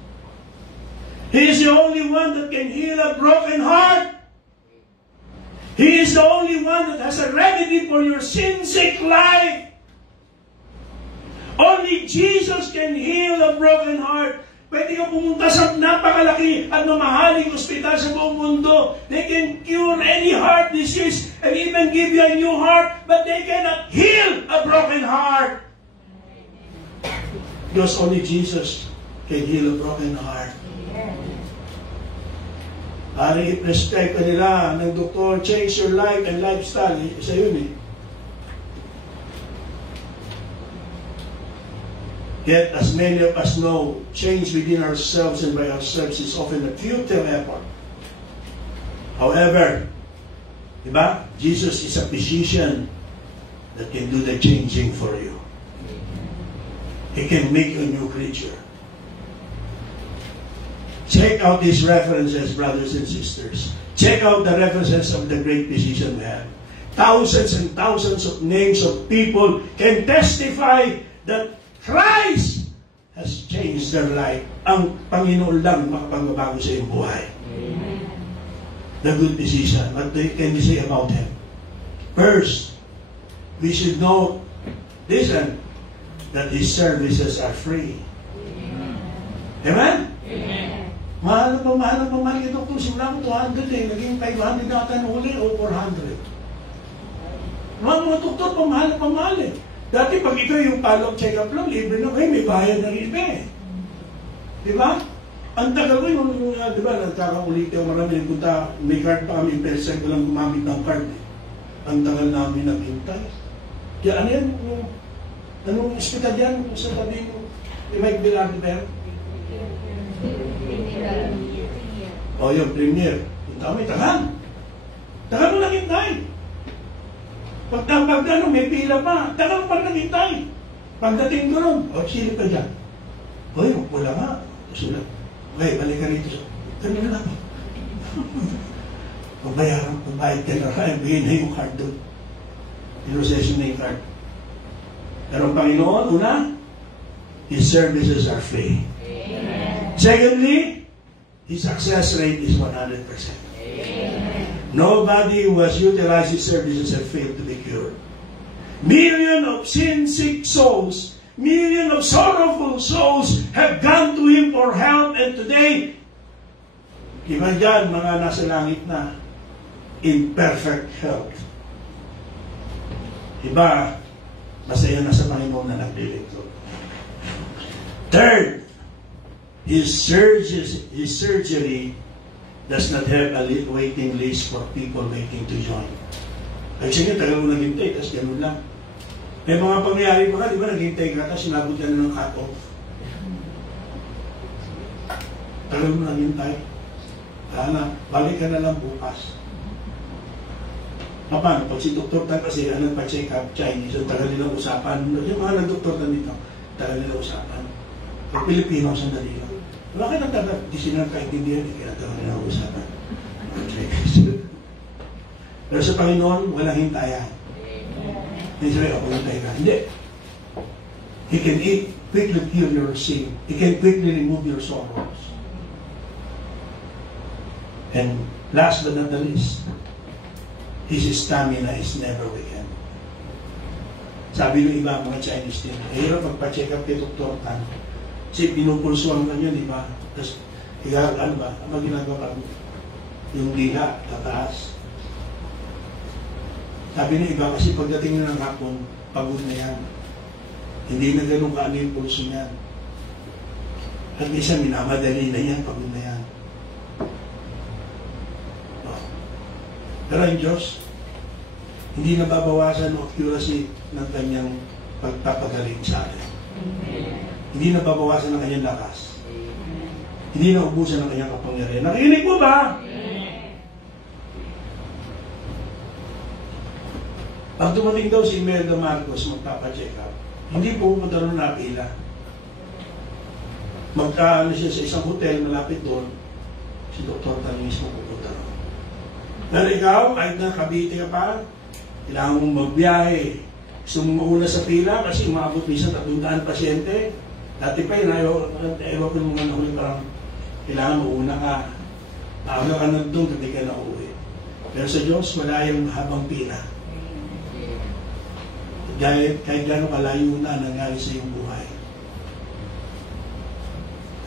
He is the only one that can heal a broken heart. He is the only one that has a remedy for your sin-sick life. Only Jesus can heal a broken heart. Pwede ka pumunta sa napakalaki at mamahaling ospital sa buong mundo. They can cure any heart disease and even give you a new heart, but they cannot heal a broken heart. Because only Jesus can heal a broken heart. Parang i-prescribe ka nila ng doktor, change your life and lifestyle. Isa yun Yet, as many of us know, change within ourselves and by ourselves is often a futile effort. However, diba? Jesus is a physician that can do the changing for you. He can make you a new creature. Check out these references, brothers and sisters. Check out the references of the great physician we have. Thousands and thousands of names of people can testify that Christ has changed their life. Ang Panginoon lang makapagbabago sa iyong buhay. Amen. The good physician. What can you say about him? First, we should know, listen, that his services are free. Amen? Amen. Mahal yung doktor. Simula ko 200 eh. Naging 500 na ata uli o 400. Mga doktor, pamahal eh. Dati pag ito yung follow-up check-up lang, libre na kayo, may bayad na rin eh. Di ba? Ang tagal ko yung, di ba, nagkakakulit yung marami punta, may card pa kami, pero ko lang gumamit ng card eh. Ang tagal namin naghintay. Kaya ano yan? Anong hospital yan? Sa tabi mo, Mike Bilardo ba yan? O yung premier. Punta kami, tagal. Tagal mo naghintay. Pag may pila pa, tagal pa naghintay. Pagdating ko ron, sili pa dyan. Hoy, wala nga. Sulat. Okay, balik ka rito. Ganun lang. Pagbayad ka na kaya, bigyan na yung card doon. Procession na yung card. Pero ang Panginoon, una, His services are free. Amen. Secondly, His success rate is 100%. Amen. Nobody who has utilized His services have failed to be cured. Millions of sin-sick souls, millions of sorrowful souls have gone to Him for help, and today, iba dyan, mga nasa langit na, in perfect health. Iba, masaya na sa Panginoon na naglilingkod. Third, His surgery does not have a waiting list for people waiting to join. Kasi sige, tagal mo naghintay, tapos gano'n lang. May mga pangyayari pa ka, di ba, naghintay ka, tapos sinabot ka na ng cut-off. Tagal mo naghintay. Balik ka na lang bukas. Paano? Pag si Dr. Tan kasi, nagpa-check up, Chinese, ang tagal nilang usapan. Yung mga nag-Dr. Tan dito, tagal nilang usapan. Pag Pilipino, sandali lang. Bakit ang tagal? Di sila nagkaintindihan, kaya tagal nilang usapan. Pero sa Panginoon, walang hintayan. Hindi sabi, hintay ka. Hindi. He can quickly cure your sin. He can quickly remove your sorrows. And last but not the least, His stamina is never weakened. Sabi ng iba, mga Chinese din, hirap magpa-check up kay Dr. Tan. Kasi pinupulsuan ka niya, di ba? Tapos, ano ba? Ang ginagawa yung dila, tataas. Sabi ng iba, kasi pagdating na ng hapon, pagod na yan. Hindi na ganun kaano yung pulso niyan. At minsan, minamadali na yan, pagod na yan. Pero ang Diyos, hindi nababawasan ang accuracy ng kanyang pagpapagaling sa atin. Hindi nababawasan ang kanyang lakas. Hindi naubusan ang kanyang kapangyarihan. Nakikinig po ba? Pag dumating daw si Imelda Marcos magpapacheck up, hindi po pumunta rin na pila. Magkaano siya sa isang hotel malapit doon, si Dr. Tan mismo pupunta rin. Pero ikaw, kahit na Cavite ka pa, kailangan mong magbiyahe. Gusto mong mauna sa pila kasi umabot minsan 300 pasyente. Dati pa yun, ewan ko yung mga nahuli, parang kailangan mauna ka. Maaga ka na doon, hindi ka na uuwi. Pero sa Diyos, wala yung habang pila. Kahit gano'ng kalayo na nangyari sa iyong buhay.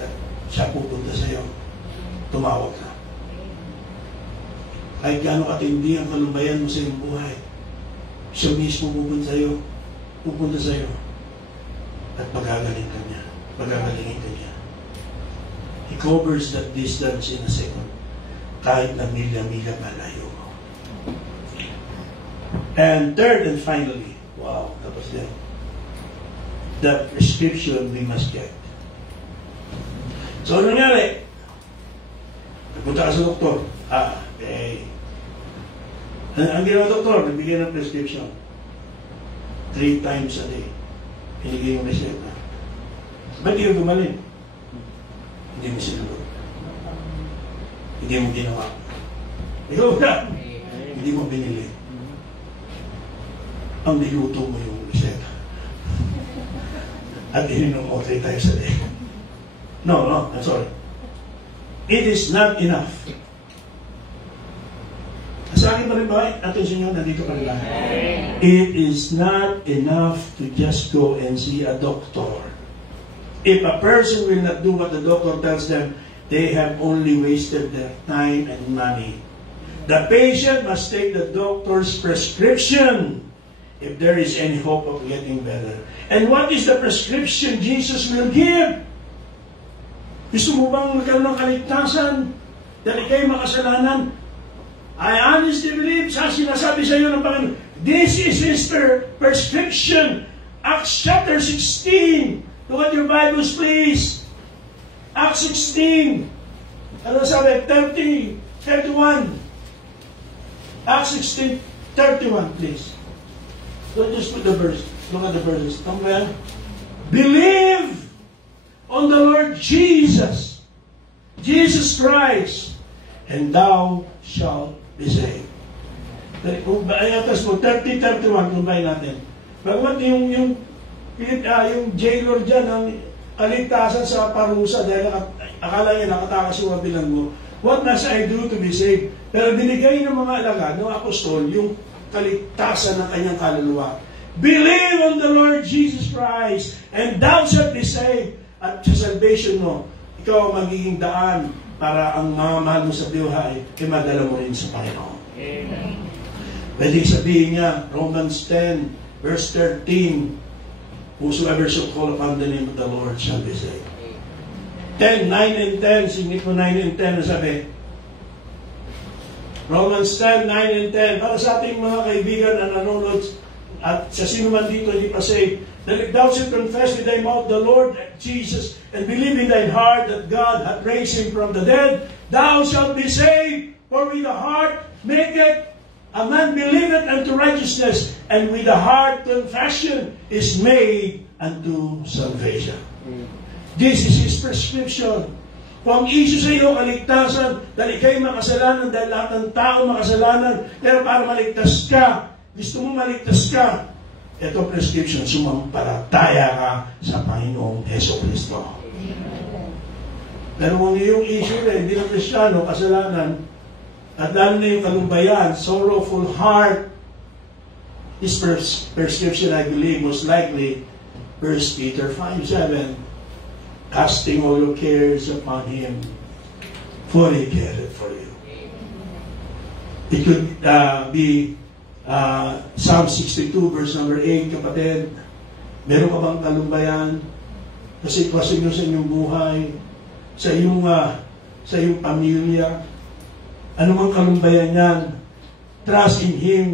At siya pupunta sa iyo, tumawag ka. Kahit gano'ng katindi ang kalumbayan mo sa iyong buhay, siya mismo pupunta sa iyo, at pagagaling ka niya. Pagagalingin ka niya. He covers that distance in a second, kahit na milya-milya palayo mo. And third and finally, wow, tapos yan. the prescription we must get. So, ano nangyari? Nagpunta ka sa doktor. Ang ginawa doktor, nagbigay ng prescription. 3 times a day. Pinigay yung reseta. Ba't di yung gumaling? Hindi mo sinunod. Hindi mo ginawa. Ikaw na. Hindi mo binili. Ang niluto mo yung reseta. At ininom mo 3 times a day. No, I'm sorry. It is not enough. Sa akin pa rin ba? Attention nyo, nandito pa rin lang. It is not enough to just go and see a doctor. If a person will not do what the doctor tells them, they have only wasted their time and money. The patient must take the doctor's prescription if there is any hope of getting better. And what is the prescription Jesus will give? Gusto mo bang magkaroon ng kaligtasan dahil ikaw'y makasalanan? I honestly believe, sa sinasabi sa iyo ng Panginoon, this is His prescription. Acts chapter 16. Look at your Bibles, please. Acts 16. Ano sabi? 31. Acts 16, 31, please. Don't just put the verse. Look at the verses. Tama ba yan? Believe on the Lord Jesus Christ, and thou shalt be saved. Kung ayatas mo, 30-31, kumbay natin. Bagmat yung jailer dyan, ang kaligtasan sa parusa, dahil akala niya nakatakas yung mabilang mo, what must I do to be saved? Pero binigay ng mga alagad, ng apostol, yung kaligtasan ng kanyang kaluluwa. Believe on the Lord Jesus Christ, and thou shalt be saved. At sa salvation mo, ikaw ang magiging daan para ang mga mahal mo sa buhay ay madala mo rin sa Panginoon. Amen. Pwede sabihin niya, Romans 10, verse 13, whosoever shall call upon the name of the Lord shall be saved. 10, 9 and 10, singit mo 9 and 10 na sabi. Romans 10, 9 and 10, para sa ating mga kaibigan na nanonood at sa sino man dito hindi pa saved, that if thou shalt confess with thy mouth the Lord Jesus, and believe in thine heart that God hath raised him from the dead, thou shalt be saved. For with the heart maketh a man believeth unto righteousness, and with the heart confession is made unto salvation. This is His prescription. Kung ang issue sa iyo, kaligtasan, dahil ikaw'y makasalanan, dahil lahat ng tao makasalanan, pero para maligtas ka, gusto mo maligtas ka, ito prescription, sumampalataya ka sa Panginoong Jesucristo. Pero kung yung issue na hindi na Kristiyano, kasalanan, at lalo na yung kalumbayan, sorrowful heart, his prescription, I believe, most likely, 1 Peter 5:7, casting all your cares upon Him, for He careth for you. It could be Psalm 62, verse number 8, kapatid, meron ka bang kalumbayan sa sitwasyon nyo sa inyong buhay, sa iyong pamilya, anumang kalumbayan yan, trust in Him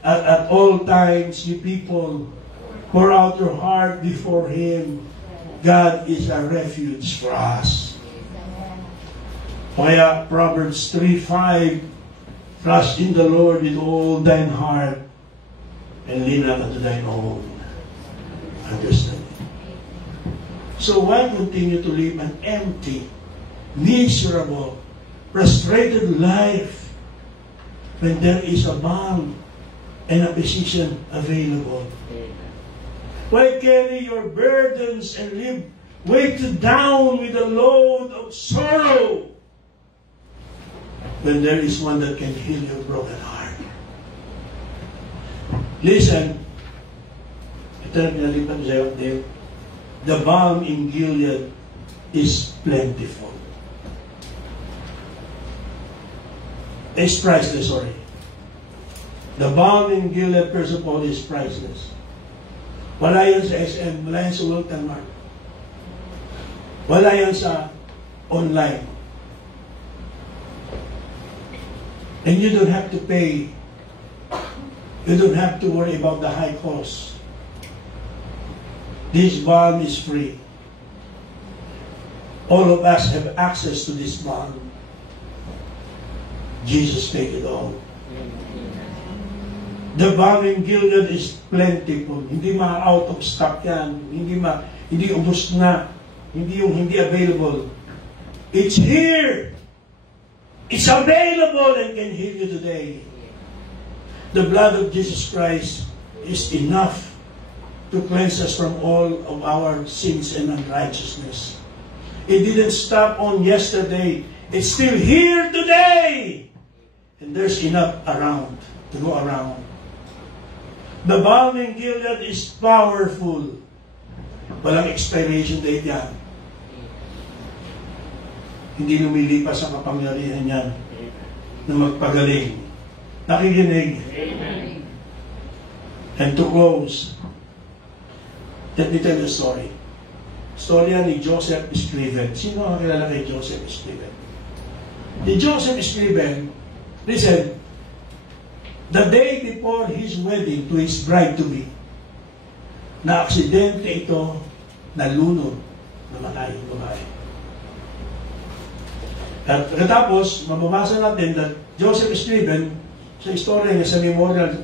at all times, you people, pour out your heart before Him. God is a refuge for us. Kaya Proverbs 3:5, trust in the Lord with all thine heart, and lean not unto thine own understanding. So why continue to live an empty, miserable, frustrated life when there is a balm and a physician available? Why carry your burdens and live weighted down with a load of sorrow when there is one that can heal your broken heart? Listen, ito na pinalipan sa'yo, Dave. The balm in Gilead is plentiful. It's priceless, sorry. The balm in Gilead, first of all, is priceless. Wala yan sa SM, wala yan sa Wilton Mart. Wala yan sa online. And you don't have to pay. You don't have to worry about the high cost. This balm is free. All of us have access to this balm. Jesus take it all. The balm in Gilead is plentiful. Hindi out of stock yan. Hindi ubos na. Hindi available. It's here. It's available and can heal you today. The blood of Jesus Christ is enough to cleanse us from all of our sins and unrighteousness. It didn't stop on yesterday. It's still here today. And there's enough around to go around. The balm in Gilead is powerful. Walang expiration date yan. Hindi lumilipas ang kapangyarihan yan na magpagaling. Nakikinig. Amen. And to close, let me tell you a story. Storya ni Joseph Scriven. Sino ang kilala kay Joseph Scriven? Ni Joseph Scriven, listen, the day before his wedding to his bride-to-be, na-aksidente ito, nalunod, namatay yung babae. At katapos, mababasa natin that Joseph Scriven, sa istorya niya, sa memorial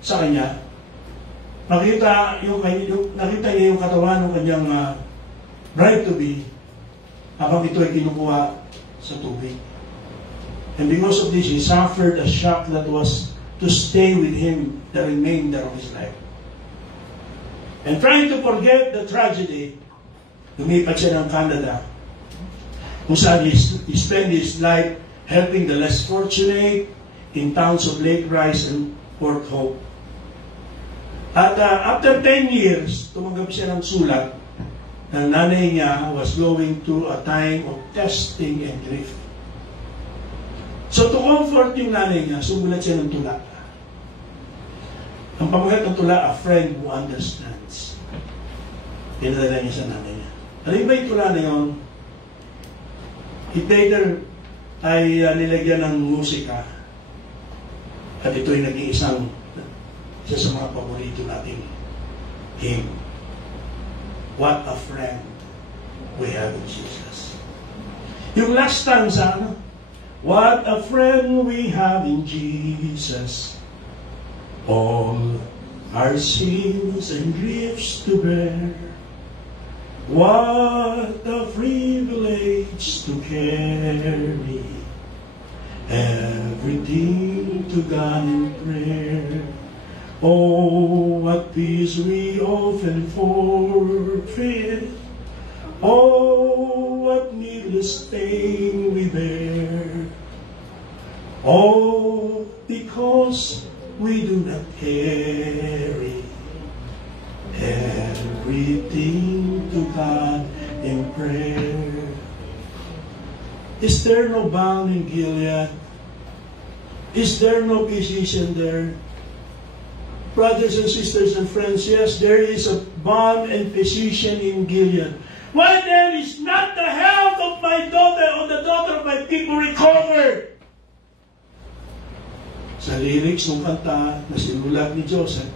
sa kanya, nakita niya yung katawan ng kanyang bride-to-be habang ito ay kinukuha sa tubig. And because of this, he suffered a shock that was to stay with him the remainder of his life. And trying to forget the tragedy, lumipat siya ng Canada, kung saan he spent his life helping the less fortunate in towns of Lake Rice and Port Hope. At after 10 years, tumanggap siya ng sulat na nanay niya was going through a time of testing and grief. So to comfort yung nanay niya, sumulat siya ng tula. Ang pamagat ng tula, A Friend Who Understands. Pinadala niya sa nanay niya. Alam ba yung tula na yun? It later ay nilagyan ng musika. At ito ay naging isa sa mga paborito nating hymn. What a friend we have in Jesus. Yung last stanza, ano? What a friend we have in Jesus. All our sins and griefs to bear. What a privilege to carry everything to God in prayer. Oh, what peace we often forfeit. Oh, what needless pain we bear. Oh, because we do not carry everything to God in prayer. Is there no balm in Gilead? Is there no physician there? Brothers and sisters and friends, yes, there is a balm and physician in Gilead. Why then is not the health of my daughter or the daughter of my people recovered? Sa lyrics ng kanta na sinulat ni Joseph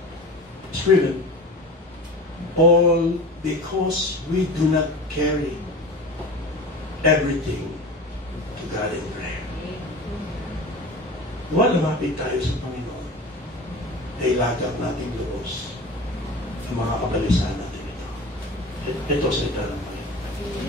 Scriven, all because we do not carry everything to God in prayer. Lumapit tayo sa Panginoon. Ilagak natin lubos ang mga kabalisan natin ito. Ito sa ito ng Panginoon.